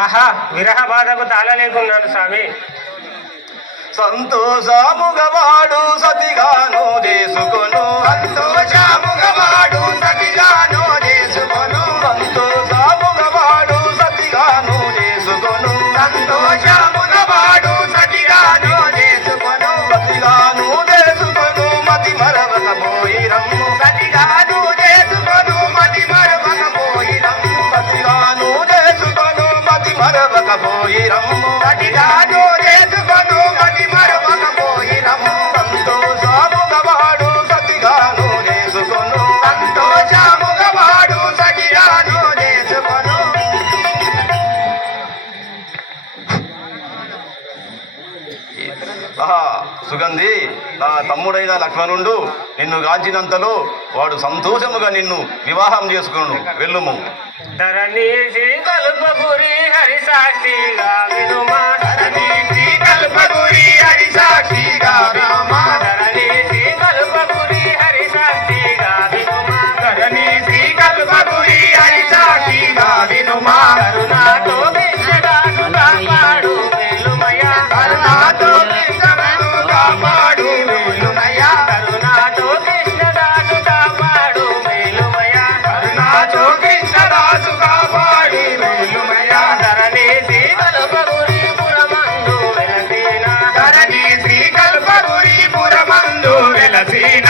ఆహా, విరహ బాధకు తాళలేకున్నాను స్వామి. సంతోషముగవాడు సతిగాను చేసుకొను, సంతోషముగవాడు సతిగాను చేసుకొను, సంతోషముగవాడు సతిగాను చేసుకొను, సంతోషముగవాడు సతిగాను చేసుకొను, సతిగాను చేసుకొను మతి మరవకపోయి రమ్ము, సతిగాను చేసుకొను మతి మరవకపోయి రమ్ము, సతిగాను చేసుకొను మతి మరవకపోయి రమ్ము, సతిగాను చేసుకొను మతి మరవకపోయి రమ్ము, సంతోషముగవాడు సతిగాను చేసుకొను, సంతోషముగవాడు సతిగాను చేసుకొను. ఆహా సుగంధి, నా తమ్ముడైన లక్ష్మణుండు నిన్ను గాంచినంతలో వాడు సంతోషముగా నిన్ను వివాహం చేసుకును. వెళ్ళుము. ధరణి శ్రీ కల్పపురి హరి సాక్షిగా వినుమా, ధరణి శ్రీ కల్పపురి హరి సాక్షిగా వినుమా, ధరణి శ్రీ కల్పపురి హరి సాక్షిగా వినుమా, ధరణి శ్రీ కల్పపురి హరి సాక్షిగా వినుమా, కరుణాతో కృష్ణదాసు కాపాడు మేలుమయా, కరుణాతో కృష్ణదాసు కాపాడు మేలుమయా, కరుణాతో కృష్ణదాసు కాపాడు మేలుమయా, కరుణాతో కృష్ణదాసు కాపాడు మేలుమయా, ధరణి శ్రీ కల్పపురి పురమందు వెలసిన, ధరణి శ్రీ కల్పపురి పురమందు వెలసిన.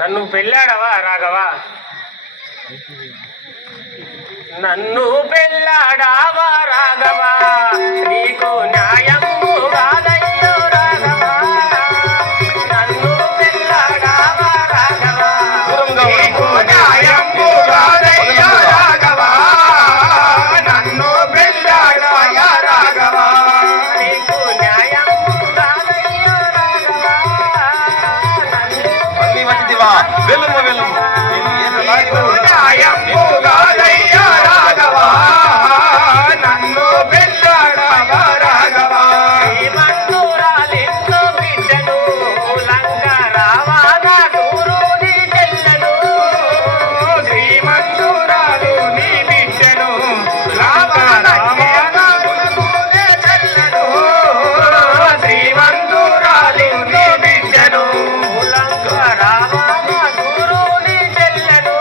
నన్ను పెళ్ళాడవా రాఘవా, నన్ను పెళ్ళాడావా రాఘవా, నీకు న్యాయము కాదయ్యో రాఘవా, నన్ను పెళ్ళాడావా రాఘవా, నీకు న్యాయంబు కాదయ్యా రాఘవా, నన్ను పెళ్ళాడవయ్యా రాఘవా, నీకు న్యాయము కాదయ్యో రాఘవా, మళ్ళీ వచ్చిదివా, వెళ్ళుము వెళ్ళుము. నిన్ను ఏ నీకు ప్రకారం న్యాయంబు కాదయ్యా రాఘవా, నన్ను పెళ్ళాడవా రాఘవా, శ్రీమంతురాలింట్లో బిడ్డను, లంక రావాలా దూరుని చెల్లెను, శ్రీమంతురాలు నీ బిడ్డను, లాభాలనే చెల్లెను, శ్రీమంతురాలు నీ బిడ్డను, లంక రావాలా దూరుని చెల్లెను,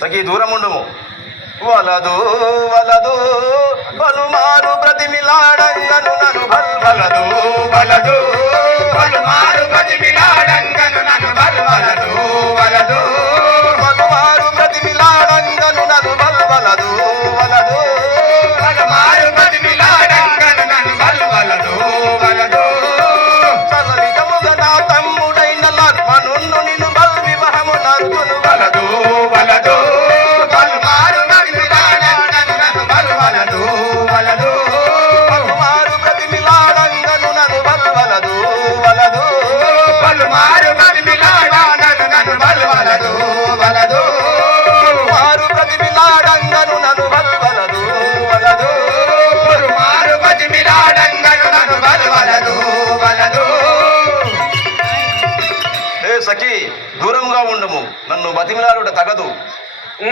సఖీ దూరం ఉండుము. వలదు వలదు పలుమారు ప్రతిమిలాడంగను నను బల్వలదు వలదు పలుమారు బతిమిలాడంగను నన్ను బల్వలదు వలదు పలుమారు ప్రతిమిలాడంగను నను బల్వలదు వలదు పలుమారు బతిమిలాడంగను నన్ను బల్వలదు వలదు చలవితముగ నా తమ్ముడైన లక్ష్మణుండు నిన్ను బల్ వివాహము నరుకును వలదు వలదు పలుమారు బతిమిలాడంగను నన్ను బల్వలదు వలదు పలుమారు ప్రతిమిలాడంగను నను బల్వలదు వలదు పలుమారు బతిమిలాడంగను నన్ను బల్వలదు వలదు మారు ప్రతిమిలాడంగను నను బల్వలదు వలదు పలుమారు బతిమిలాడంగను నన్ను బల్వలదు వలదు ఏ సఖీ దూరంగా ఉండుము, నన్ను బతిమిలాడుట తగదు.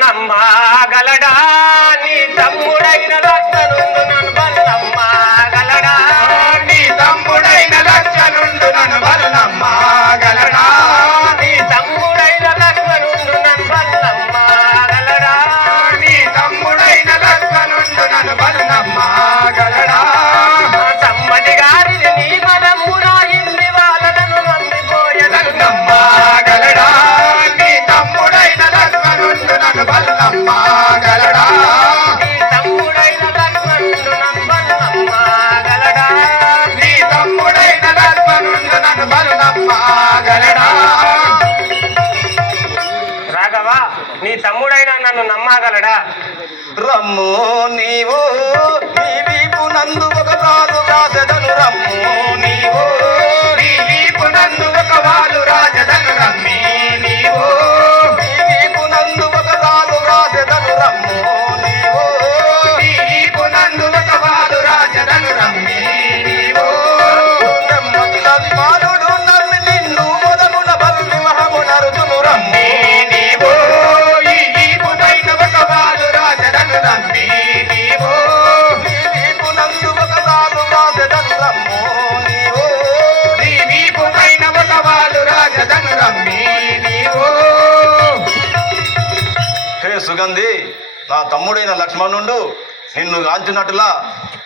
నమ్మగలడా నీ తమ్ముడైన లక్షణుండు నన్ను బల్లమ్మగలడా నీ తమ్ముడైన లక్షణుండు నన్ను బల్లమ్మగలడా నీ తమ్ముడైన లక్షణుండు నన్ను బల్లమ్మగలడా నీ తమ్ముడైన లక్షణుండు నన్ను బల్లమ్మగలడా సమ్మతి గారిని నీ పదమున ఇంది వాళ్ళను నమ్మిపోయదను నమ్మగలడా నీ తమ్ముడైన లక్షణుండు నన్ను బల్లమ్మగలడా నీ తమ్ముడైన లక్షణుండు నన్ను బల్లమ్మగలడా నీ తమ్ముడైన లక్షణుండు నన్ను బల్లమ్మగలడా రాఘవ నీ తమ్ముడైన నన్ను నమ్మగలడా రమ్ము నీవు నీ వీపు నందు ఒక తాను రాసెదను రమ్ము నీవు నీ వీపు నందు ఒక వాలు రాజదను రమ్మి నీవు నీ వీపు నందు ఒక తాను రాసెదను రమ్ము నీవు నీ వీపు నందు ఒక వాలు రాజదను రమ్మి నీవు నెమ్మదిల విమానుడు నమ్మి నిన్ను మొదమున బల్ వివాహము నరుచును రమ్ము నీవు ఈ వీపు పైన ఒక వాలు రాజదను రమ్మి నీవు నీ వీపు నందు ఒక తాను రాసెదను రమ్ము నీవు నీ వీపు పైన ఒక వాలు రాజదను రమ్మి నీవు హే సుగంధి, నా తమ్ముడైన లక్ష్మణుండు నిన్ను గాంచినట్టులా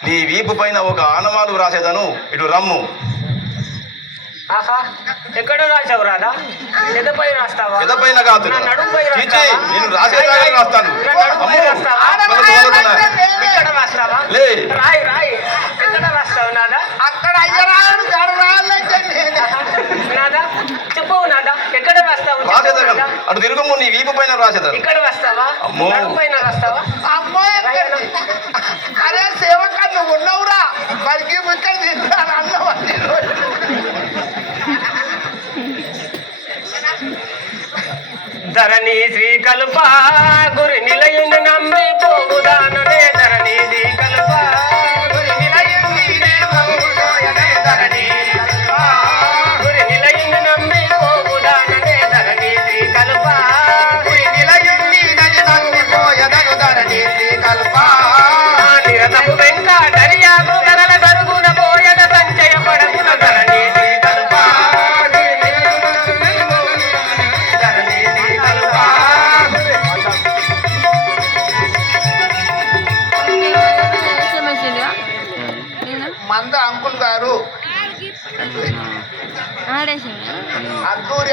నీ వీపు పైన ఒక ఆనవాలు రాసేదను, ఇటు రమ్ము. ఆహా ఎక్కడ రాసావు రాదా ఎదపై రాస్తావా ఎదపైన కాదు, నా నడుంపై చీచీ, రాస్తావా? నేను రాసేదాన్ని రాస్తాను. నా నడుంపై అమ్మో, రాస్తావా? ఎక్కడ రాస్తావా లే. రాయి రాయి ఎక్కడ రాస్తావు నాదా అక్కడ అయ్యరాడు గడరాలంటే నేనే. నాదా చెప్పు నాదా ఎక్కడ రాస్తావు చెప్పు రాసేదాన్ని నాదా. అటు తిరుగుము, నీ వీపు పైన రాసేదాన్ని. ఇక్కడ రాస్తావా అమ్మో. నడుంపైన రాస్తావా అమ్మో ఎక్కడిది? అరే సేవక నువ్వు ఉన్నవురా మరికి ఇక్కడ తింటాను అన్నవన్నీ ధరణి శ్రీ కల్ప గురి నిలయుని నమ్మి పోగుదాననే ధరణి శ్రీ కల్ప గురి నిలయుని గురి నిలయుని నమ్మి పోగుదాననే ధరణి శ్రీ కల్ప నిరతము వెంకటరియాకు ధరల సరుగున పోయద సంచయ పడకున ధరణి శ్రీ కల్ప ఎస్ఎంఎస్గా నేను మంద అంకుల్ గారు ఆడేసాను అడ్డూరి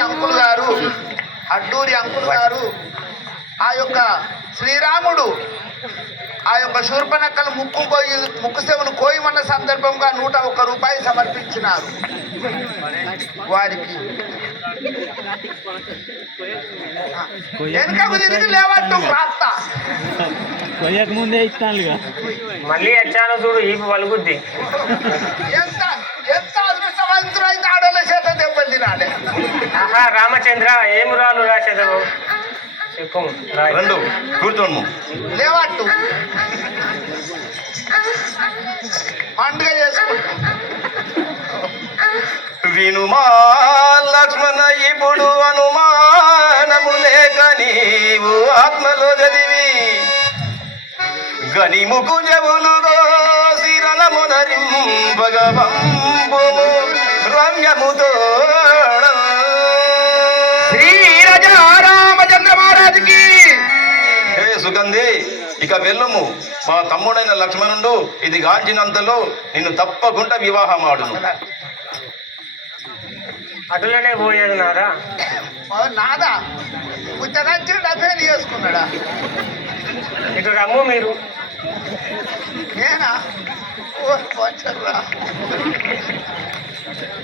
అంకుల్ గారు ఆ యొక్క శ్రీరాముడు ఆ యొక్క శూర్పణక్కలు ముక్కు చెవులు కోయమన్న సందర్భంగా 101 రూపాయలు సమర్పించినారు వారికి. వెనుకకు తిరిగి లేవట్టు ప్రాప్త కొయ్యక ముందే ఇస్తానుగా మళ్ళీ వచ్చాను చూడు ఈ వలుగుద్ది ఎంత ఎంత అదృష్టవంతుడు అయితే ఆడోళ్ళ చేత దెబ్బలు తినాలి. ఆహా రామచంద్ర ఏం రాలు రాసేదవు చెప్పు రాయి. రెండు కూర్చోము. లేవట్టు పండుగ చేసుకుంటా. వినుమా లక్ష్మణ ఇప్పుడు అనుమానము లేక నీవు ఆత్మలో చదివి గనిముకు జవులుగో శిరణమునరింపగవంబు రమ్యముతో శ్రీ రాజా రామచంద్ర మహారాజుకి సుగంధి, ఇక వెళ్ళము. మా తమ్ముడైన లక్ష్మణుడు ఇది గాంచినంతలో నిన్ను తప్పకుండా వివాహం ఆడును. అటులనే పోయేది నాదా. నాదా పుట్టనచ్చి డబ్బే చేసుకున్నాడా? ఇటు రమ్ము మీరు. నేనా? ఓ వచ్చర్రా.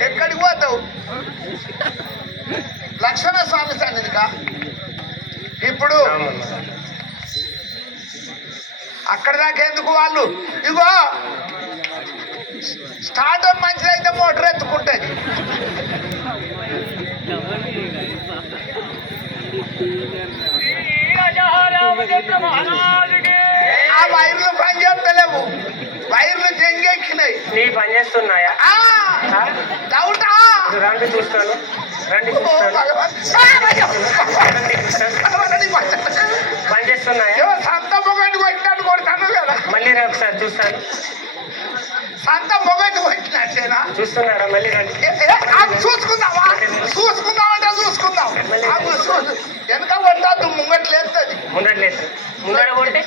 ఎక్కడికి పోతావు? లక్ష్మణ స్వామి సన్నిధికా? ఇప్పుడు అక్కడ దాకా ఎందుకు వాళ్ళు? ఇగో స్టార్టర్ మంచిదైతే మోటార్ ఎత్తుకుంటుంది. ఆ వైర్లు పని చేస్తలేవు, వైర్లు జంగెక్కినాయి. నీ పని చేస్తున్నాయా? డౌటా? రండి చూస్తాను, రండి చూస్తాను. పని చేస్తున్నాయా? సంత మొగటి కొట్టినట్టు కొడతాను కదా. మళ్ళీ రేపు ఒకసారి చూస్తాను. సంత మొగటి కొట్టినట్టేనా? చూస్తున్నారా? మళ్ళీ రండి. చూసుకుందామా? చూసుకుందామంటే చూసుకుందాం. వెనక కొట్టద్దు, ముంగట్లేస్తుంది. ముందట్లేదు. ముందర కొడితే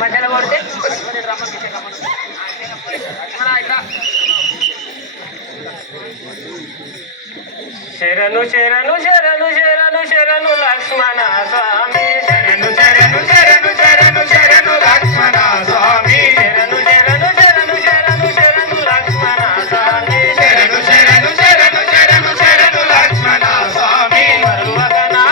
మధ్యలో కొడితే శరణు శరణు శరణు శరణు శరణు లక్ష్మణ స్వామి. శరణు శరణు శరణు శరణు శరణు లక్ష్మణ స్వామి. శరణు శరణు శరణు శరణు శరణు లక్ష్మణ స్వామి. శరణు శరణు శరణు శరణు శరణు లక్ష్మణ స్వామి. మరువగనా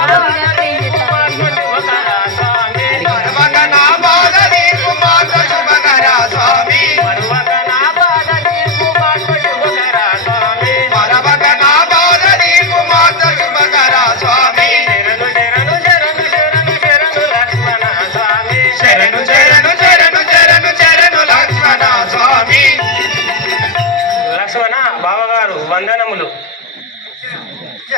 శుభకర స్వామి. మరువగనా బాధ నీకు మాత శుభకర స్వామి. మరువగనా బాధ నీకు మాత శుభకర స్వామి. మరువగనా బాధ నీకు మాత శుభకర స్వామి. శరణు శరణు శరణు శరణు శరణు లక్ష్మణ స్వామి. శరణు శరణు శరణు శరణు శరణు లక్ష్మణ స్వామి. లక్ష్మణ బావగారు వందనములు.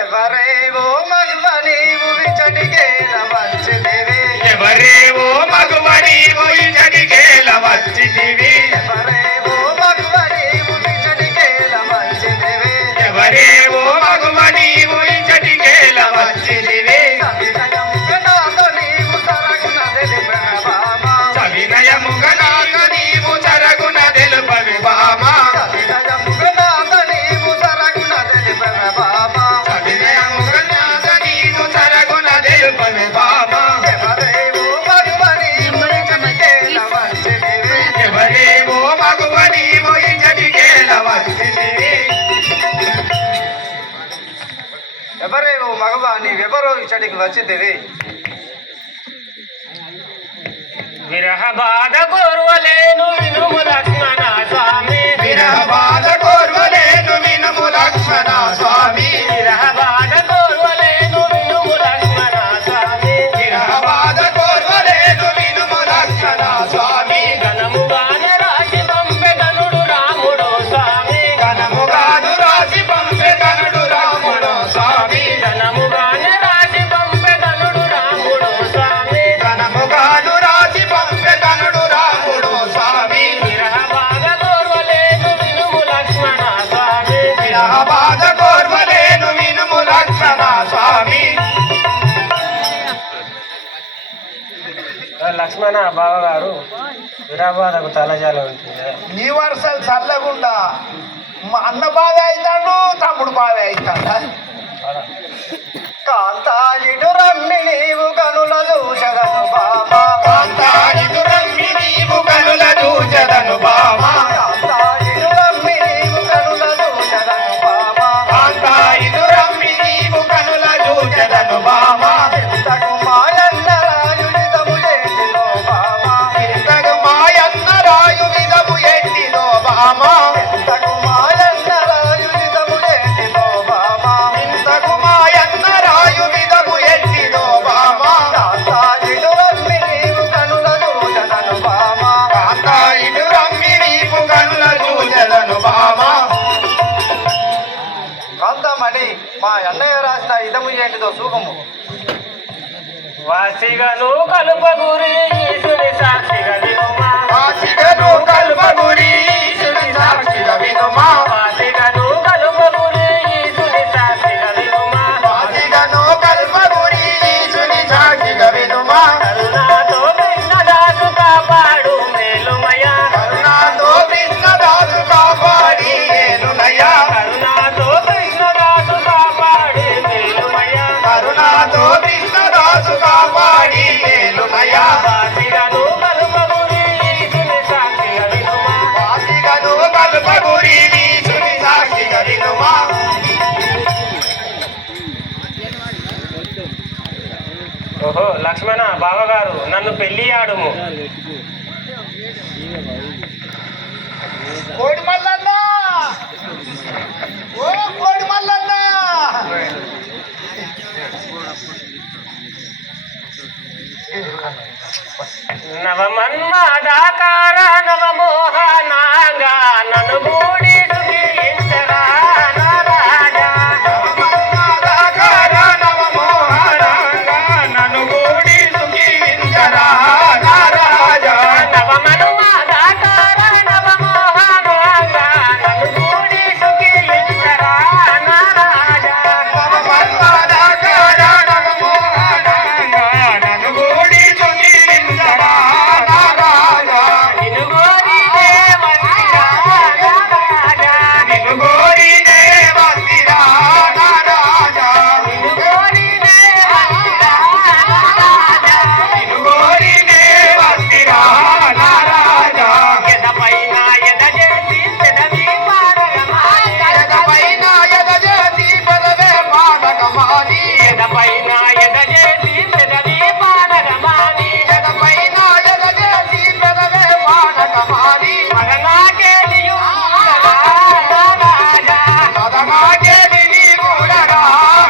ఎవరేవో మహిమ నీవు విచటికేల వచ్చితివి. ఎవరేవో మగువ నీవు ఇచ్చటికేల వచ్చితివి. ఎవరేవో మహిమ నీవు విచటికేల వచ్చితివి. ఎవరేవో మగువ నీవు ఇచ్చటికేల వచ్చితివి. సవినయముగ నాతో నీవు సరగున తెలిపెన బామా. సవినయముగ నాక నీవు సరగున తెలుపవి బామా. సవినయముగ నాతో నీవు సరగున తెలిపెన బామా. సవినయముగ నాక నీవు సరగున తెలుపవి బామా. ఎవరేవో మహిమ నీవు విచటికేల వచ్చితివి. ఎవరేవో మగువ నీవు ఇచ్చటికేల వచ్చితివి. ఎవరేవో మగవ నీవెవరో ఇచ్చటికి వచ్చితివి. విరహ బాధ కోర్వలేను వినుము లక్ష్మణ స్వామి. విరహ బాధ కోర్వలేను వినుము లక్ష్మణ స్వామి. విరహ బాధ కోర్వలేను వినుము లక్ష్మణ స్వామి. విరహ బాధ కోర్వలేను వినుము లక్ష్మణ స్వామి. ఘనముగానే రాసి పంపె గనుడు రాముడు స్వామి. ఘనముగాను రాసి పంపె గనుడు రాముడు స్వామి. ఘనముగానే రాసి పంపె గనుడు రాముడు స్వామి. ఘనముగాను రాసి పంపె గనుడు రాముడు స్వామి. విరహ బాధ కోర్వలేను వినుము లక్ష్మణ స్వామి. విరహ బాధ కోర్వలేను వినుము లక్ష్మణ స్వామి. లక్ష్మణ బావగారు విరహ బాధకు తలజాల ఉంటుంది. నీ వరుసలు చల్లకుండా మా అన్న బాగా అవుతాడు, తమ్ముడు బాగా అవుతాడా? కాంతాయుడు రమ్మి నీవు కనుల దూషదను బామా. కాంతాయుడు రమ్మి నీవు కనుల దూచదను బామా. కాంతాయుడు రమ్మి నీవు కనుల దూషదను బామా. కాంతాయుడు రమ్మి నీవు కనుల దూచదను బామా. ఇంతకు మాయన్న రాయుడితము ఏంటిదో బామా. ఇంతకు మాయన్న రాయు విధము ఎట్టిదో బామా. ఇంతకు మాయన్న రాయుడితము ఏంటిదో బామా. ఇంతకు మాయన్న రాయు విధము ఎట్టిదో బామా. కాంతాయుడు రమ్మి నీవు కనుల దూషదను బామా. కాంతాయుడు రమ్మి నీవు కనుల దూచదను బామా. కాంతమణి మా అన్నయ్య రాసిన ఇదము ఏంటిదో సూకము. వాసిగను కలుపగురి ఈశుని సాక్షిగా వినుమా. వాసిగను కల్పగురి ఈశుని సాక్షిగా వినుమా. వాసిగను కలుపగురి ఈశుని సాక్షిగా వినుమా. వాసిగను కల్పగురి ఈశుని సాక్షిగా వినుమా. వాసిగను కలుపగురి ఈశుని సాక్షిగా వినుమా వాసిగను కలుపగురి ఈశుని సాక్షిగా వినుమా. ఓహో లక్ష్మణ బావగారు నన్ను పెళ్లి ఆడుము. కోడి మల్లన్న, ఓ కోడి మల్లన్న, నవమన్మదాకార నవమోహనాంగా నన్ను గూడి సుఖించరా నా రాజా. నవమన్మదాకార నవమోహనాంగా నన్ను గూడి సుఖించరా నా రాజా. నవమన్మదాకార నవమోహనాంగా నన్ను గూడి సుఖించరా నా రాజా. నవమన్మదాకార నవమోహనాంగా నన్ను గూడి సుఖించరా నా రాజా. నిన్ను గోరినే వసిరా నా రాజా. నిన్ను గోరినే వసిరా నా రాజా. నిన్ను గోరినే వసిరా నా రాజా. నిన్ను గోరినే వసిరా నా రాజా. ఎదపైన ఎదజేసి పెదవి పాడగమాని. ఎదపైన ఎదజేసి పెదవే పాడగమాని. ఎదపైన ఎదజేసి పెదవి పాడగమాని. ఎదపైన ఎదజేసి పెదవే పాడగమాని. మగనాకేలియు మూడరా నా రాజా. పదమాకేలి నీ మూడరా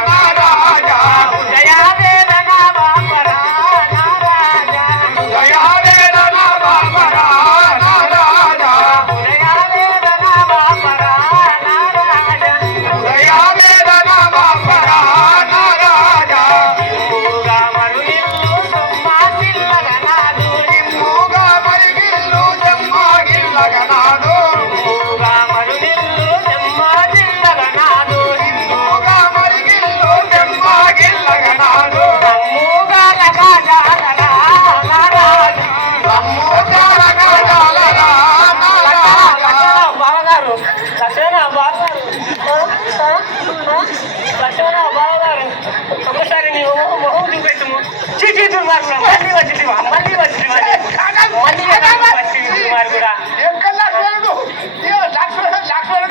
నా రాజా. ఉదయావేదన బాపరా నా రాజా. దయావేదన బాపరా నా రాజా. ఉదయావేదన బాపరా నా రాజా. దయావేదన బాపరా నా రాజా. నిమ్ముగా మరునిల్లు సొమ్మాసిల్లగ నాదు. నిమ్ముగా మరిగిల్లు చెమ్మాగిల్లగనాడు. నిమ్ముగా మరునిల్లు సొమ్మాసిల్లగ నాదు. నిమ్ముగా మరిగిల్లు చెమ్మాగిల్లగనాడు. రమ్ముగా లగాజాలరా నా రాజా. రమ్ముగా లగాజాలరా నా రాజా. బావగారు లక్షణ బావగారు లక్షణ బావగారు ఒక్కసారి నీ మొహం చూపెట్టుము. చీచీ మార్పురా మళ్ళీ వచ్చింది మళ్ళీ వచ్చింది మళ్ళీ వచ్చింది మరి కూడా ఎక్కడ లక్ష్మణుడు? ఏ లక్ష్మణుడు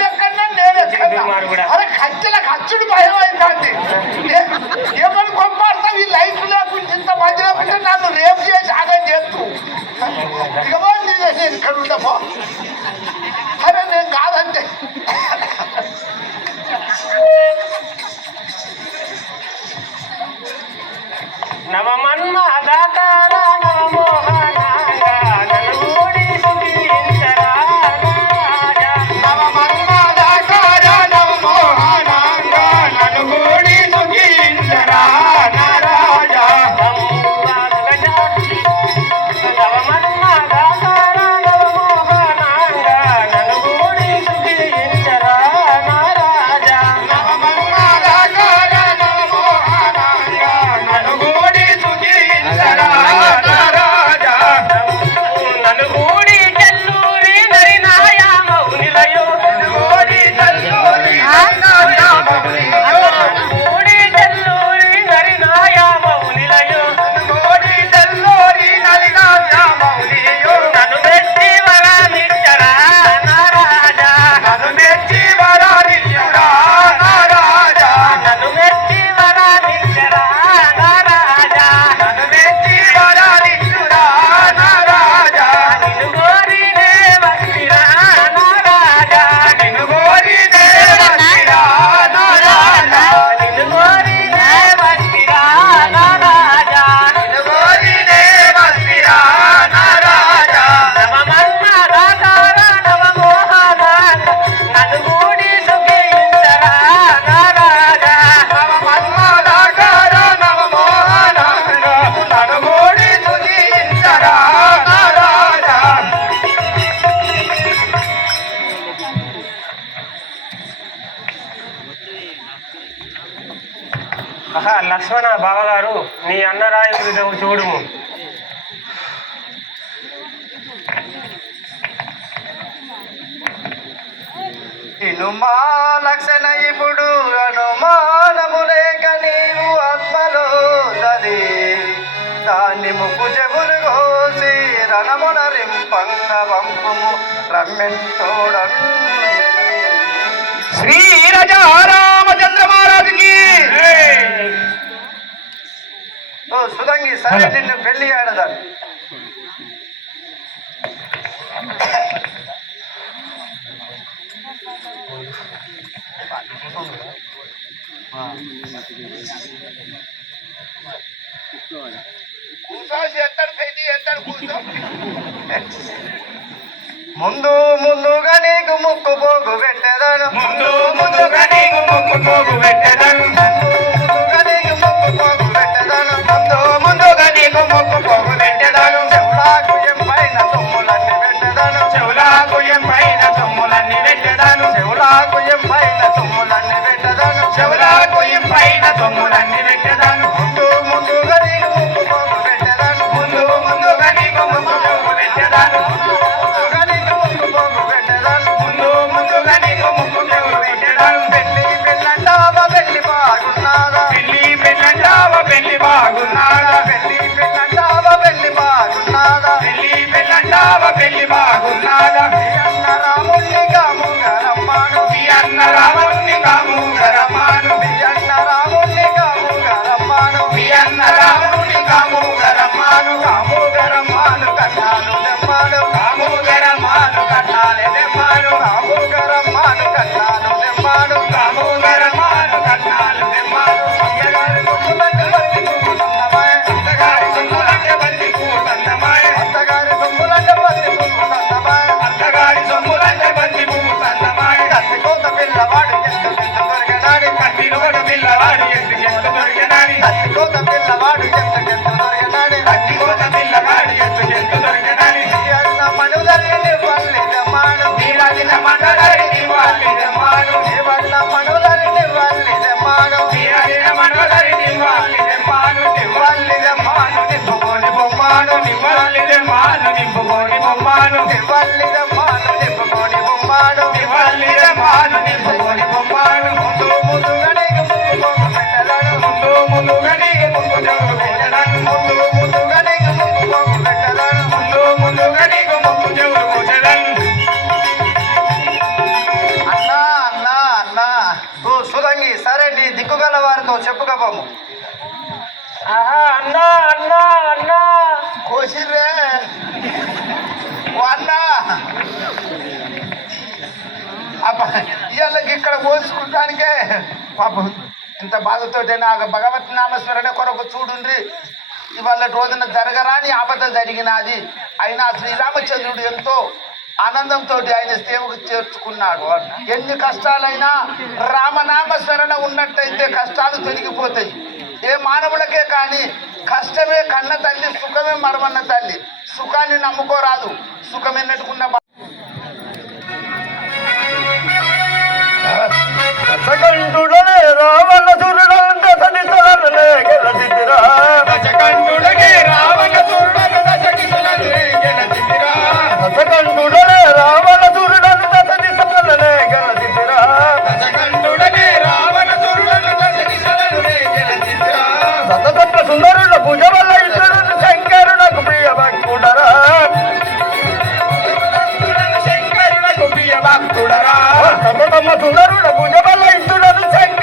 ఎక్కడా నేను ఎక్కడా? కూడా. అరే ఖర్చుల ఖర్చుడు భయం అవుతుంది. ఏమని పంపాడతావు ఈ లైఫ్ లేకుండా ఇంత మంది లేకుంటే నన్ను రేపు చేసి ఆగం చేస్తూ ఇకమో నేను ఇక్కడ ఉండమో. అరే నేను కాదంటే నవమన్మదాకార నవమోహనాంగా నన్ను గూడి సుఖించరా నా రాజా. నవమన్మదాకార నవమోహనాంగా నన్ను గూడి సుఖించరా నా రాజా. నవమన్మదాకార నవమోహనాంగా నన్ను గూడి సుఖించరా నా రాజా. నవమన్మదాకార నవమోహనాంగా నన్ను గూడి సుఖించరా నా రాజా. నన్ను గూడి చెల్లూరి నరినాయ మౌనిలయో. గూడి తల్లూరి నాయమౌనియో. గూడి చెల్లూరి నరినాయ మౌనిలయో. గూడి తల్లూరి నాయమౌనియో. నన్ను మెచ్చి వరాలిచ్చరా నా రాజా. నన్ను మెచ్చి వరాలిచ్చురా నా రాజా. నన్ను మెచ్చి వరాలిచ్చరా నా రాజా. నన్ను మెచ్చి వరాలిచ్చురా నా రాజా. నిన్ను గోరినే వస్తిరా నా రాజా. నిన్ను గోరినే వసిరా నా రాజా. నిన్ను గోరినే వస్తిరా నా రాజా. నిన్ను గోరినే వసిరా నా రాజా. నవమన్మదాకార నవమోహనాంగా నన్ను గూడి సుఖించరా నా రాజా. నవమన్మదాకార నవమోహనాంగా నన్ను గూడి సుఖించరా నా రాజా. ఆహా లక్ష్మణ బావగారు నీ అన్నరాయ చూడుము. ఇనుమా లక్షణ ఇప్పుడు అనుమానము లేక నీవు ఆత్మలో దాన్ని ముక్కు చెబులు పంగవంపుము రమ్మెంతోడన్ శ్రీ రాజా రామచంద్ర మహారాజుకి ఓ సుదంగి సరే నిన్ను పెళ్లి ఆడదాను కూర్చోసి ఎత్తడు పెట్టి ఎత్తడు కూర్చో. ముందు ముందుగా నీకు ముక్కు పోగు పెట్టేదాను ముందు ముందుగా నీకు ముక్కు పోగు పెట్టెదను ముందుగా నీకు ముక్కు పోగు పెట్టేదాను ముందు ముందుగా నీకు ముక్కు పోగు పెట్టెదను చెవులాకు ఎంపైన సొమ్ములన్నీ పెట్టేదాను చెవులకు ఎంపైన సొమ్ములన్నీ పెట్టెదను చెవులాకు ఎంపైన సొమ్ములన్నీ పెట్టేదాను చెవులకు ఎంపైన సొమ్ములన్నీ పెట్టెదను ముందు ముందుగా నీకు ముక్కు పోగు పెట్టేదాను ముందు ముందుగా నీకు ముక్కు పోగు పెట్టెదను ముందుగా నీకు ముక్కు పోగు పెట్టేదాను ముందు ముందుగా నీకు ముక్కు పోగు పెట్టెదను పెళ్లి పెళ్ళంటావా పెళ్లి బాగున్నాదా పెళ్లి పెళ్ళంటావా పెళ్లి బాగున్నాడా పెళ్లి పెళ్ళంటావా పెళ్లి బాగున్నాదా పెళ్లి పెళ్ళంటావా పెళ్లి బాగున్నాడా మీ అన్న రాముణ్ణి కాముగా రమ్మాను మీ అన్న రాముణ్ణి కాముగా రమ్మాను మీ అన్న రాముణ్ణి కాముగా రమ్మాను మీ అన్న రాముణ్ణి కాముగా రమ్మాను కాముగా రమ్మాను కన్నాలు దెమ్మాను కాముగా రమ్మాను కట్నాలే దెమ్మాను కాముగా రమ్మాను కన్నాలు దెమ్మాను కాముగా రమ్మాను కట్నాలు దెమ్మాను అత్తగారి సొమ్ములంటే బంతి పువ్వు సందమాయ అత్తగారి సొమ్ములంటే బంతి పువ్వు సందమాయ అత్తగారి సొమ్ములంటే బంతి పువ్వు సందమాయ అత్తగారి సొమ్ములంటే బంతి పువ్వు సందమాయ కత్తి కోత పిల్లవాడు ఎంత దొరకనాడి కత్తి నోట పిల్లవాడు ఎత్తుకెత్తు దొరికినాని కత్తి కోత పిల్లవాడు ఎంత దొరకనాడి కత్తి కోత పిల్లవాడు ఎత్తుకెత్తు దొరికినాని ఈ అన్న మనుదల్ని వల్లి దమ్మాను నీరాజిన మండలాన్ని వాళ్ళి దెమ్మాను ఈ వల్ల మనుదల్ని వల్లి దమ్మాను నీరాజిన మండలాన్ని వాళ్ళి దెమ్మాను వల్లి దమ్మాను నింపుకొని బొమ్మాను నివ్వాలి దెమ్మాను నింపుకొని బొమ్మాను వల్లి దమ్మాను నింపుకొని బొమ్మాను నివ్వాలి దెమ్మాను నింపుకొని బొమ్మాను ముందు ముందుగా నీకు ముక్కు పోగు పెట్టదను ముందు ముందుగా నీకు ముక్కు చెవులు పెట్టెదను ముందు ముందుగా నీకు ముక్కు పోగు పెట్టదను ముందు ముందుగా నీకు ముక్కు చెవులు పెట్టెదను అన్నా అన్నా అన్నా ఓ సుదంగి సరే నీ దిక్కుగల వారితో చెప్పుకోము ఆహా అన్నా అన్నా అన్నా కోసిర్రే ఓ అన్న అబ్బా ఇవాళకి ఇక్కడ కోసుకుంటానికే పాపం ఇంత బాధతోటే నాకు భగవత్ నామస్మరణ కొరకు చూడుండ్రి ఇవాళ రోజున జరగరాని ఆపద జరిగినది అయినా శ్రీరామచంద్రుడు ఎంతో ఆనందంతో ఆయన సేవకు చేర్చుకున్నాడు. ఎన్ని కష్టాలైనా రామనామస్మరణ ఉన్నట్టయితే కష్టాలు తొలగిపోతాయి. ఏ మానవులకే కానీ కష్టమే కన్న తల్లి, సుఖమే మరవన్న తల్లి. సుఖాన్ని నమ్ముకోరాదు, సుఖం ఎన్నట్టుకున్న దశకంఠుడనే రావణ సురుడంటే సనితలనే గెలసితిరా దశకంఠుడనే రావణ సురుడను దశకిశులనే గెలచితిరా దశకంఠుడనే రావణ సురుడంటే సనితలనే గెలసితిరా దశకంఠుడనే రావణ సురుడను దశకిశులనే గెలచితిరా సతసత్వ సుందరుల భుజవల్ల ఇతరుడు శంకరునకు ప్రియ భక్తుడరా శంకరునకు ప్రియ భక్తుడరా సతతమ్మ సుందరుడ భుజవల్ల ఇతరుడు శంకరుడు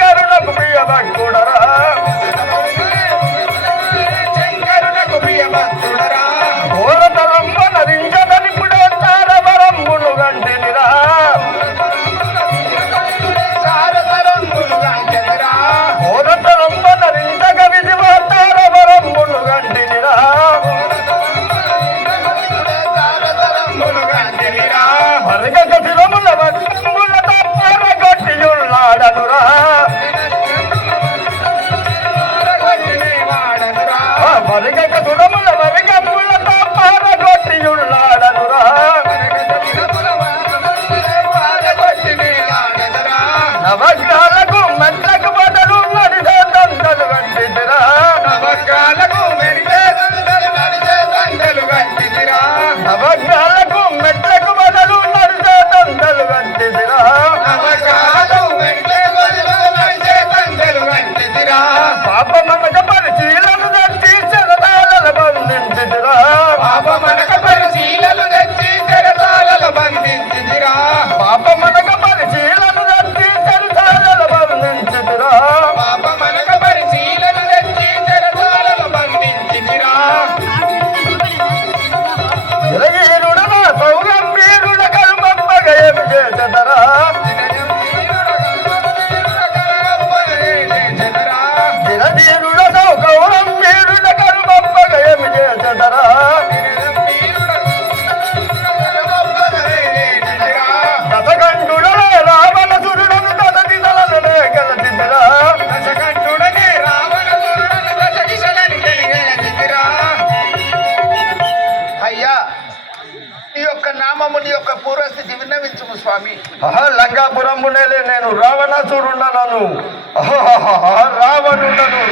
రాగానే నేను రావణాసురుండను.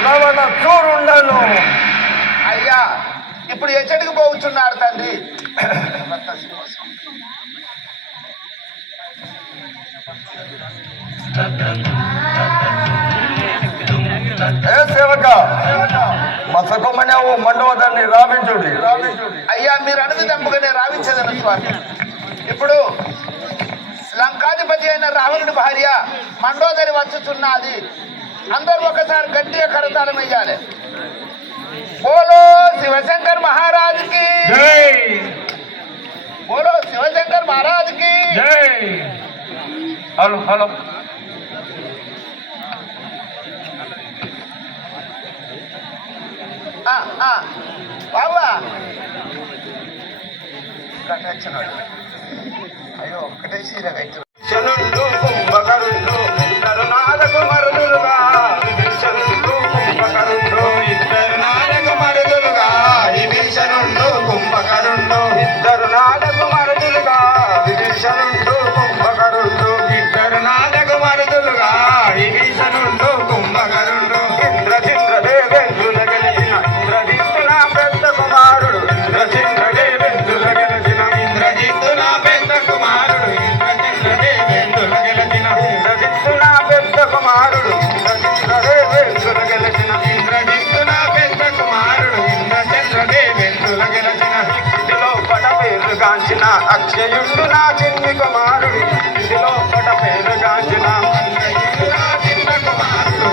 రావణాసురుండను. అయ్యా ఇప్పుడు ఎచ్చడికి పోతున్నాడు తండ్రి? ఏ సేవక మసకమనేవు మండవదాన్ని రావించుడి. అయ్యా మీరు అడుగు దంపుగానే రావించదను స్వామి. ఇప్పుడు లంకాధిపతి అయిన రావణుడి భార్య మండోదరి వచ్చుచున్నది. అందరూ ఒకసారి గట్టిగా కరతాళం వెయ్యాలి. బోలో శివశంకర్ మహారాజ్ కి, బోలో శివశంకర్ మహారాజ్ కి. హలో హలో బాబా అయ్యో ఒక్కటే సీర కట్టు. శనుండు కుంభకరుండు ఇద్దరు నాదకు మరుదులుగా, విభీషణుండు కుంభకరుండు ఇద్దరు నాదకు మరుదులుగా, విభీషణుండు కుంభకరుండు ఇద్దరు నాదకు మరుదులుగా, విభీషణుండు కుంభకరుండు ఇద్దరు నాదకు మరుదులుగా, విభీషణుండు కుంభకరుండు. ఇంద్రచంద్రదేవేంద్రుల గెలిచిన ఇంద్రజిత్తు నా పెద్ద కుమారుడు, ఇంద్రచంద్రదేవేంద్రుల గెలిచిన ఇంద్రజిత్తు నా పెద్ద కుమారుడు, ఇంద్రచంద్రదేవేంద్రుల గెలిచిన ఇంద్రజిత్తు నా పెద్ద కుమారుడు, ఇంద్రచంద్రదేవేంద్రుల గెలిచిన ఇంద్రజిత్తు నా పెద్ద కుమారుడు, ఇంద్రచంద్రదేవేంద్రుల గెలిచిన. ఇంటిలో పట పేరు గాంచిన అక్షయుండు నా చిన్ని కుమారుడు, ఇంటిలో పట పేరు గాంచిన అక్షయుండు నా చిన్న కుమారుడు,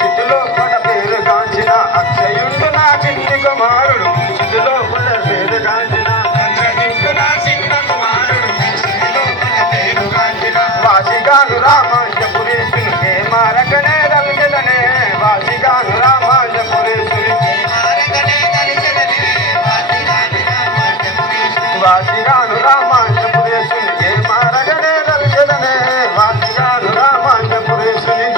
చిటిలో పట పేరు గాంచిన అక్షయుండు నా చిన్ని కుమారుడు, చిటిలో పట పేరు గాంచిన అక్షయుండు నా చిన్న కుమారుడు, చిటిలో పట పేరు గాంచిన. వాసిగాను రామాంజపురేశుని ఏ మారకనే దలిచెదనే, వాసిగాను రామాంజపురేశుని ఏ మారకనే దలిచెదనే, వాసిగాను రామాంజపురేశుని ఏ మారకనే దలిచెదనే, వాసిగాను రామాంజపురేశుని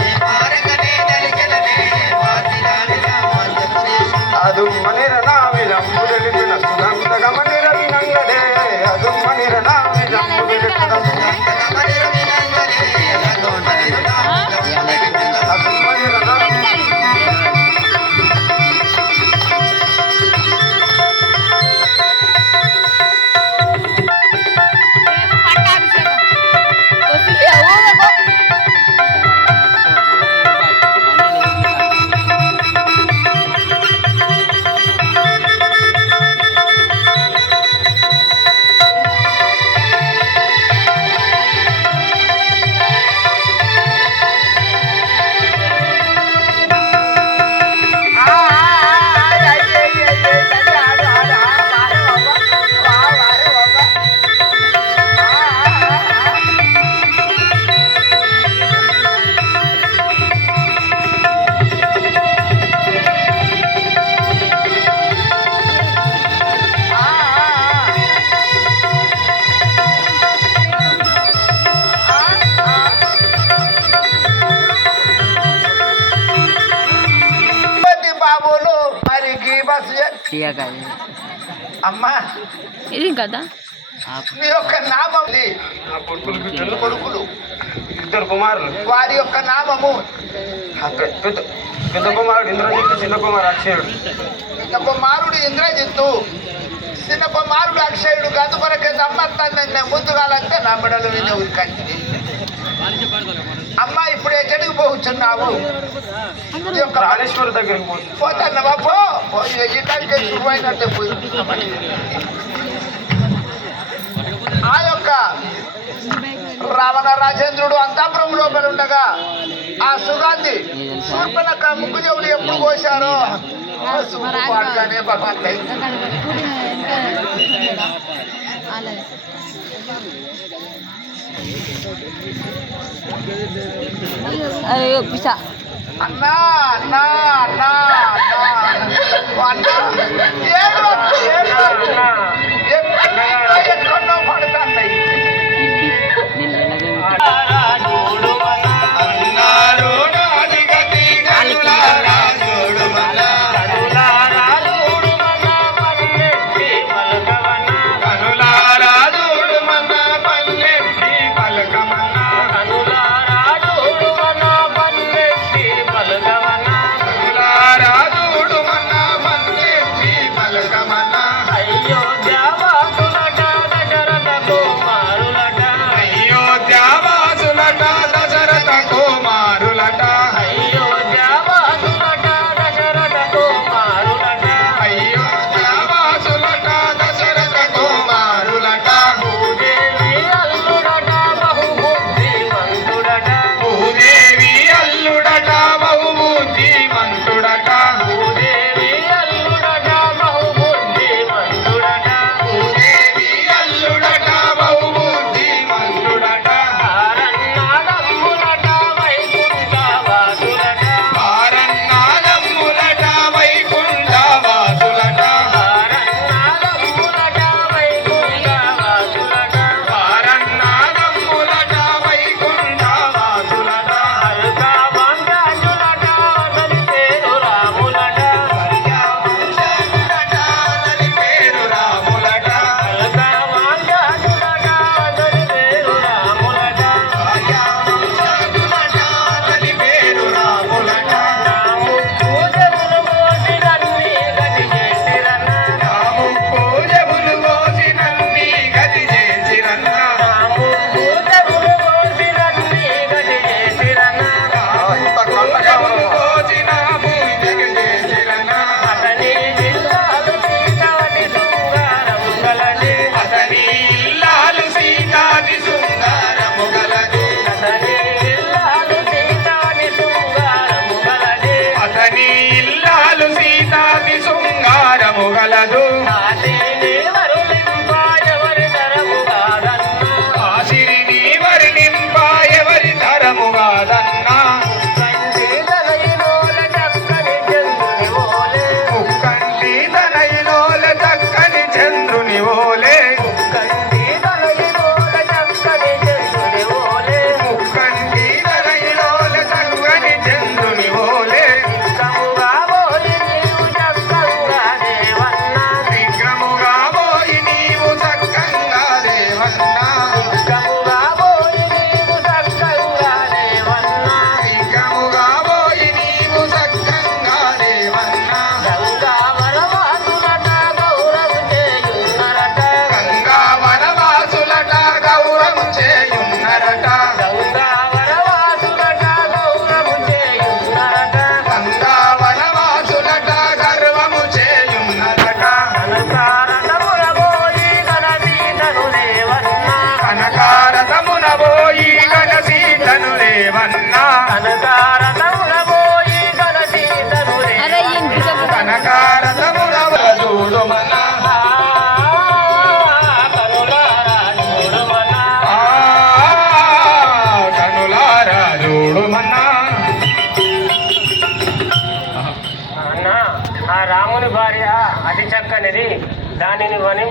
అదుమ్మనిర నావిలంబు తెలిపిన సుగంధగమనిర వినంగదే, అదుమ్మనిర నావిలంబు తెలిపిన సుగంధగమనిర వినంగదే, అదుమ్మనిర పట్టాభిషేకం వస్తుంది ఊగకు. బాబులు మరి గీ బస్ అమ్మా ఇది కదా నీ యొక్క నామం నా కొడుకులు బిడ్డలు కొడుకులు ఇద్దరు కుమారులు, వారి యొక్క నామము పెద్ద పెద్ద కుమారుడు ఇంద్రజిత్తు, చిన్న కుమారుడు అక్షయుడు. చిన్న కుమారుడు ఇంద్రజిత్తు, చిన్న కుమారుడు అక్షయుడు. గదుకొరకే దమ్మత్తాన్ని ముందుగాలంటే నా మెడలు వినే ఉరికండి. అమ్మా ఇప్పుడు ఎక్కడికి పోతున్నావు? ఈ యొక్క రాణేశ్వరు దగ్గరికి పోతుంది. పోతున్నావా? పోయి ఎక్కడికి శుభమైనట్టే పోయి. ఆ యొక్క రావణ రాజేంద్రుడు అంతాపురం లోపల ఉండగా ఆ సుగాంధి శూర్పణఖ ముక్కు చెవులు ఎప్పుడు కోశారో వాడుగానే భగవంతుడు. అయ్యో పిసా అన్నా అన్నా అన్నా అన్నా ఎక్కడో పడుతున్నాయి.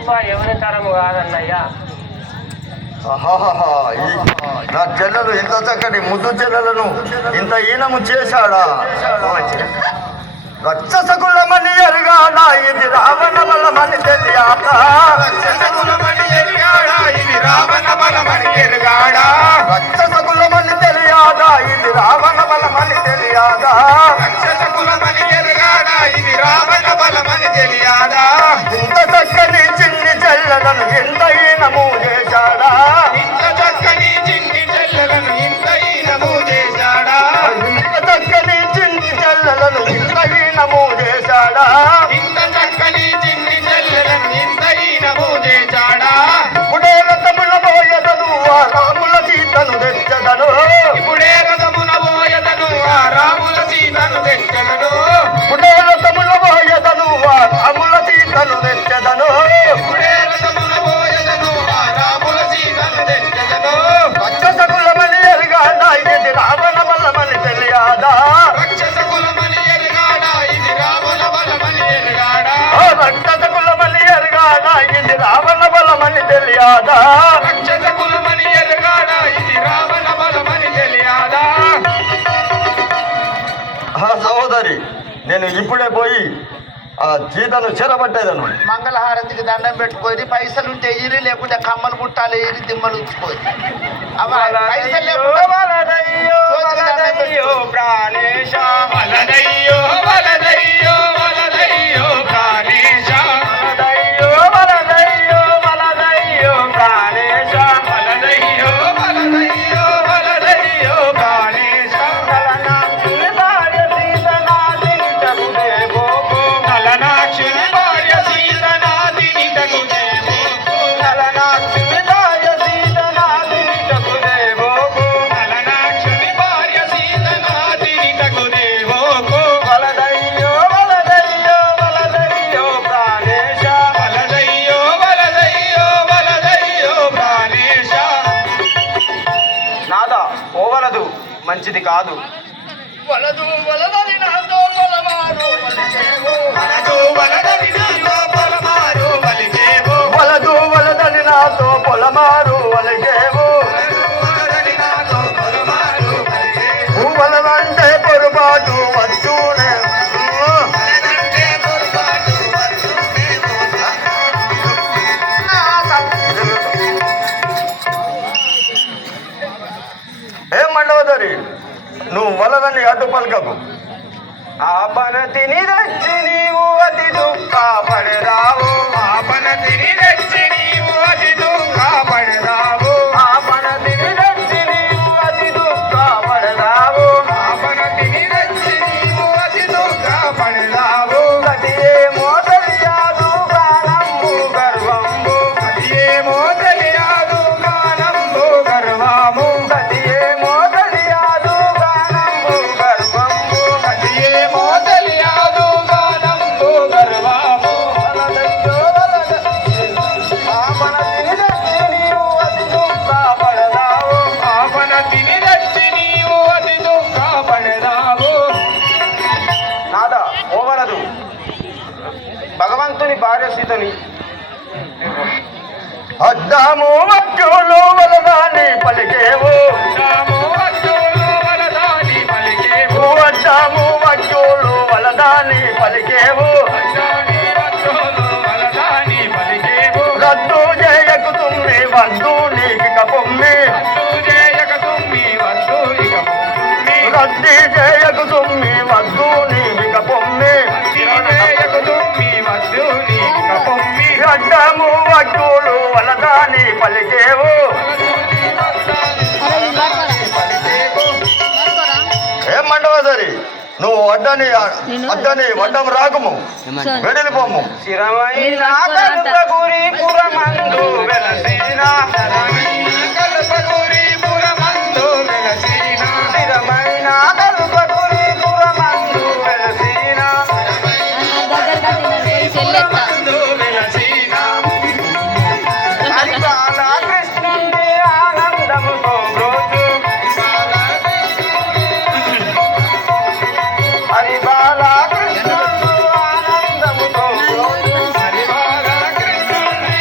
రూప ఎవరి తరము కాదన్నయ్యా. ఆహాహాహా, నా చెల్లెలు ఇంత చక్కటి ముద్దు చెల్లెలను ఇంత ఈనము చేశాడా? రక్షసకులమని ఎరుగాడా ఇది రావణ బలమని తెలియాడా? రక్షసకులమని ఎరుగాడా ఇది రావణ బలమని ఎరుగాడా? రక్షసకులమని తెలియాదా ఇది రావణ బలమని తెలియాదా? రక్షసకులమని ఎరుగాడా ఇది రావణ బలమని తెలియాడా? ఇంత చక్కని చిన్ని చెల్లెలను ఇంత ఈనము చేశాడా? ఇంత చక్కని చిన్ని చెల్లెలను ఇంత ఈనము చేశాడా? ఇంత చక్కని చిన్ని చెల్లెలను ఇంత ఈనము చేశాడా? ఇంత చక్కని చిన్ని చెల్లెలను ఇంత ఈనము చేశాడా? ఇప్పుడే రథముల పోయదను ఆ రాముల సీతను తెచ్చదను. ఇప్పుడే రథమున పోయదను ఆ రాముల సీతను తెచ్చదను. ఇప్పుడే రథముల పోయదను ఆ రాముల సీతను తెచ్చదను. ఇప్పుడే రథమున పోయదను ఆ రాముల సీతను తెచ్చదను. రక్షసకులమని ఎరుగాడా ఇది రావణ బలమని తెలియాదా? రక్షసకులమని ఎరుగాడా ఇది రావణ బలమని ఎరుగాడా? రక్షసకులమని ఎరుగాడా ఇది రావణ బలమని తెలియాదా? రక్షసకులమని ఎరుగాడా ఇది రావణ బలమని తెలియాదా? సహోదరి, నేను ఇప్పుడే పోయి ఆ సీతను చెరబట్టేదను. మంగళహారతికి దండం పెట్టుకొని పైసలుంటే ఎయిరి, లేకుంటే కమ్మలు పుట్టాలి ఎయిరి, దిమ్మలు ఉంచుకోని పైసలు లేకుండా వలదయ్యో వలదయ్యో ప్రాణేశ వలదయ్యో వలదయ్యో వలదయ్యో ప్రాణేశ. వలదయ్యో వలదయ్యో వలదయ్యో ప్రాణేశ వలదయ్యో వలదయ్యో వలదయ్యో ప్రాణేశ. కలనాక్షుని భార్య సీతనాథిని తగుదేవోకు కలనాక్షుని భార్య సీతనాథిని తగుదేవోకు. కలనాక్షుని భార్య సీతనాథిని తగుదేవోకు కలనాక్షుని భార్య సీతనాథిని తగుదేవోకు. వలదయ్యో వలదయ్యో వలదయ్యో ప్రాణేశ వలదయ్యో వలదయ్యో వలదయ్యో ప్రాణేశ. నాదా ఓవలదు మంచిది కాదు. వలదు వలదని నాతో పొలమారు వలిచేవు. వలదు వలదని నాతో పొలమారు వలిచేవు. వలదు వలదని నాతో పొలమారు వలిగేవు. వలదని నాతో పొలమారు వలిచేవు. వలదంటే పొరపాటు వచ్చునే వలదంటే పొరపాటు వచ్చునేమో. ఏ మండవదరి, నువ్వు వలదని అడ్డు పలకకు. ఆపన తిని తెచ్చి నీవు అతి దుఃఖపడరావు. ఆపన తిని తెచ్చి నీవు అతి దుఃఖపడరావు. ఆపన తిని తెచ్చి నీవు అతి దుఃఖపడరావు. ఆపన తిని తెచ్చి నీవు అతి దుఃఖపడరావు. గతి ఏమో తెలియదు గానము గర్వంబు. అది ఏమో తెలియదు గానంబు గర్వము. గతి ఏమో తెలియదు గానము గర్వంబు. అది ఏమో తెలియదు గానంబు గర్వము. వలదయ్యో ఆపన తిని తెచ్చి నీవు అతి దుఃఖపడరావు. ఆపన తిని తెచ్చి నీవు అతి దుఃఖపడరావు. నాదా ఓవలదు భగవంతుని భార్య సీతని అడ్డాము వడ్డోలు వలదాని పలికేవు. రాము వడ్డోలు వలదాని పలికేవు. అడ్డాము వడ్డోలు వలదాని పలికేవు. వడ్డాని వడ్డోలు వలదాని పలికేవు. రద్దు చేయకు తుమ్మి వద్దు నీకిక పొమ్మి. వద్దు చేయక తుమ్మి వద్దు ఇక పొమ్మి. రద్ది చేయకు తుమ్మి వద్దు నీకిక పొమ్మి. చేయక తుమ్మి వద్దు నీక పొమ్మి. అడ్డాము వడ్డోలు వలదాని పలికేవు. ఏ మండవదరి, నువ్వు అడ్డని వడ్డం రాకము, వెడలిపోము. స్థిరమైన కల్పగురి పురమందు వెలసిన కల్పగురి పురమందు వెలసిన. స్థిరమైన కల్పగురి పురమందు వెలసిన పురమందు వెలసిన. హరిబాల కృష్ణుని ఆనందముతో బ్రోచు. హరిబాల కృష్ణుడు ఆనందముతో బ్రోచు. హరిబాల కృష్ణుని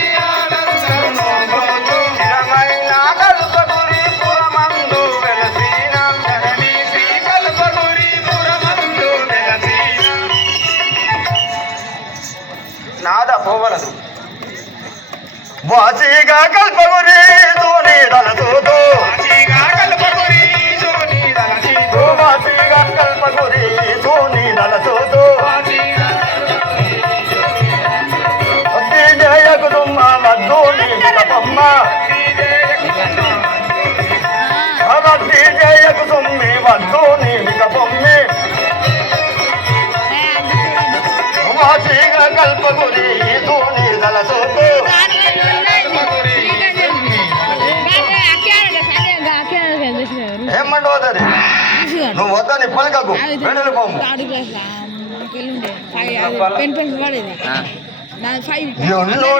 కల్పగురి ధోని దళ సోపు ఏమంటోదరి నువ్వు వద్దని పలకకు వెడలు పోము ఎన్నో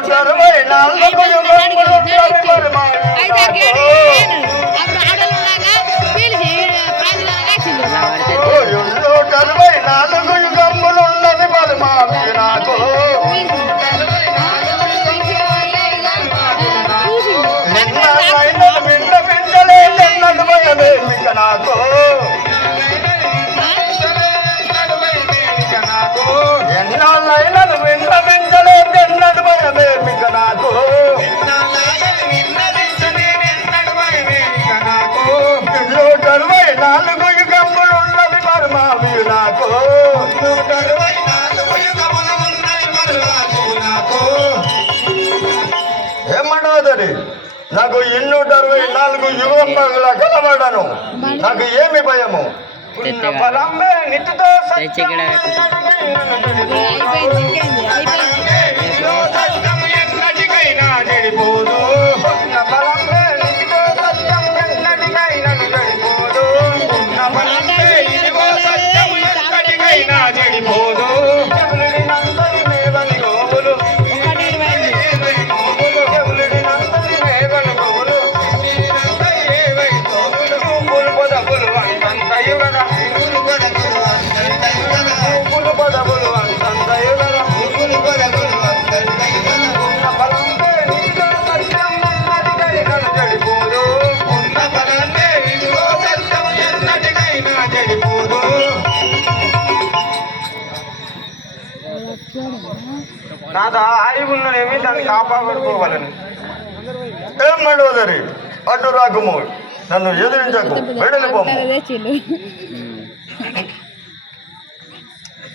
64 యుగములున్నది బలమామి నాకు వింటలేదు భయమేమిక నాకు ఎన్నాళ్ళైనను వింటలేదు భయమేమిక నాకు 64 యుగములున్నది బలమామి నాకు ఏమన్నోదరి నాకు 264 యుగముల కలబడను నాకు ఏమి భయము బలంబే నిత్తుతో ఎన్నటికైనా చెడిపోదు బలంబే నిత్తుతో సత్యం ఎన్నటికైనా చెడిపోదు బలంబే ఇదిగో సత్యం ఎన్నటికైనా చెడిపోదు నాదా ఆయువు ఉన్నదేమి దాన్ని కాపాడుకోవాలని ఏం మండోదరి అడ్డు రాకుము నన్ను ఎదిరించకు వెడలిపోము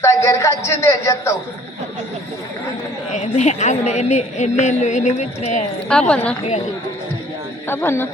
దగ్గరికి వచ్చింది ఏం చేస్తావు ఆపన్నా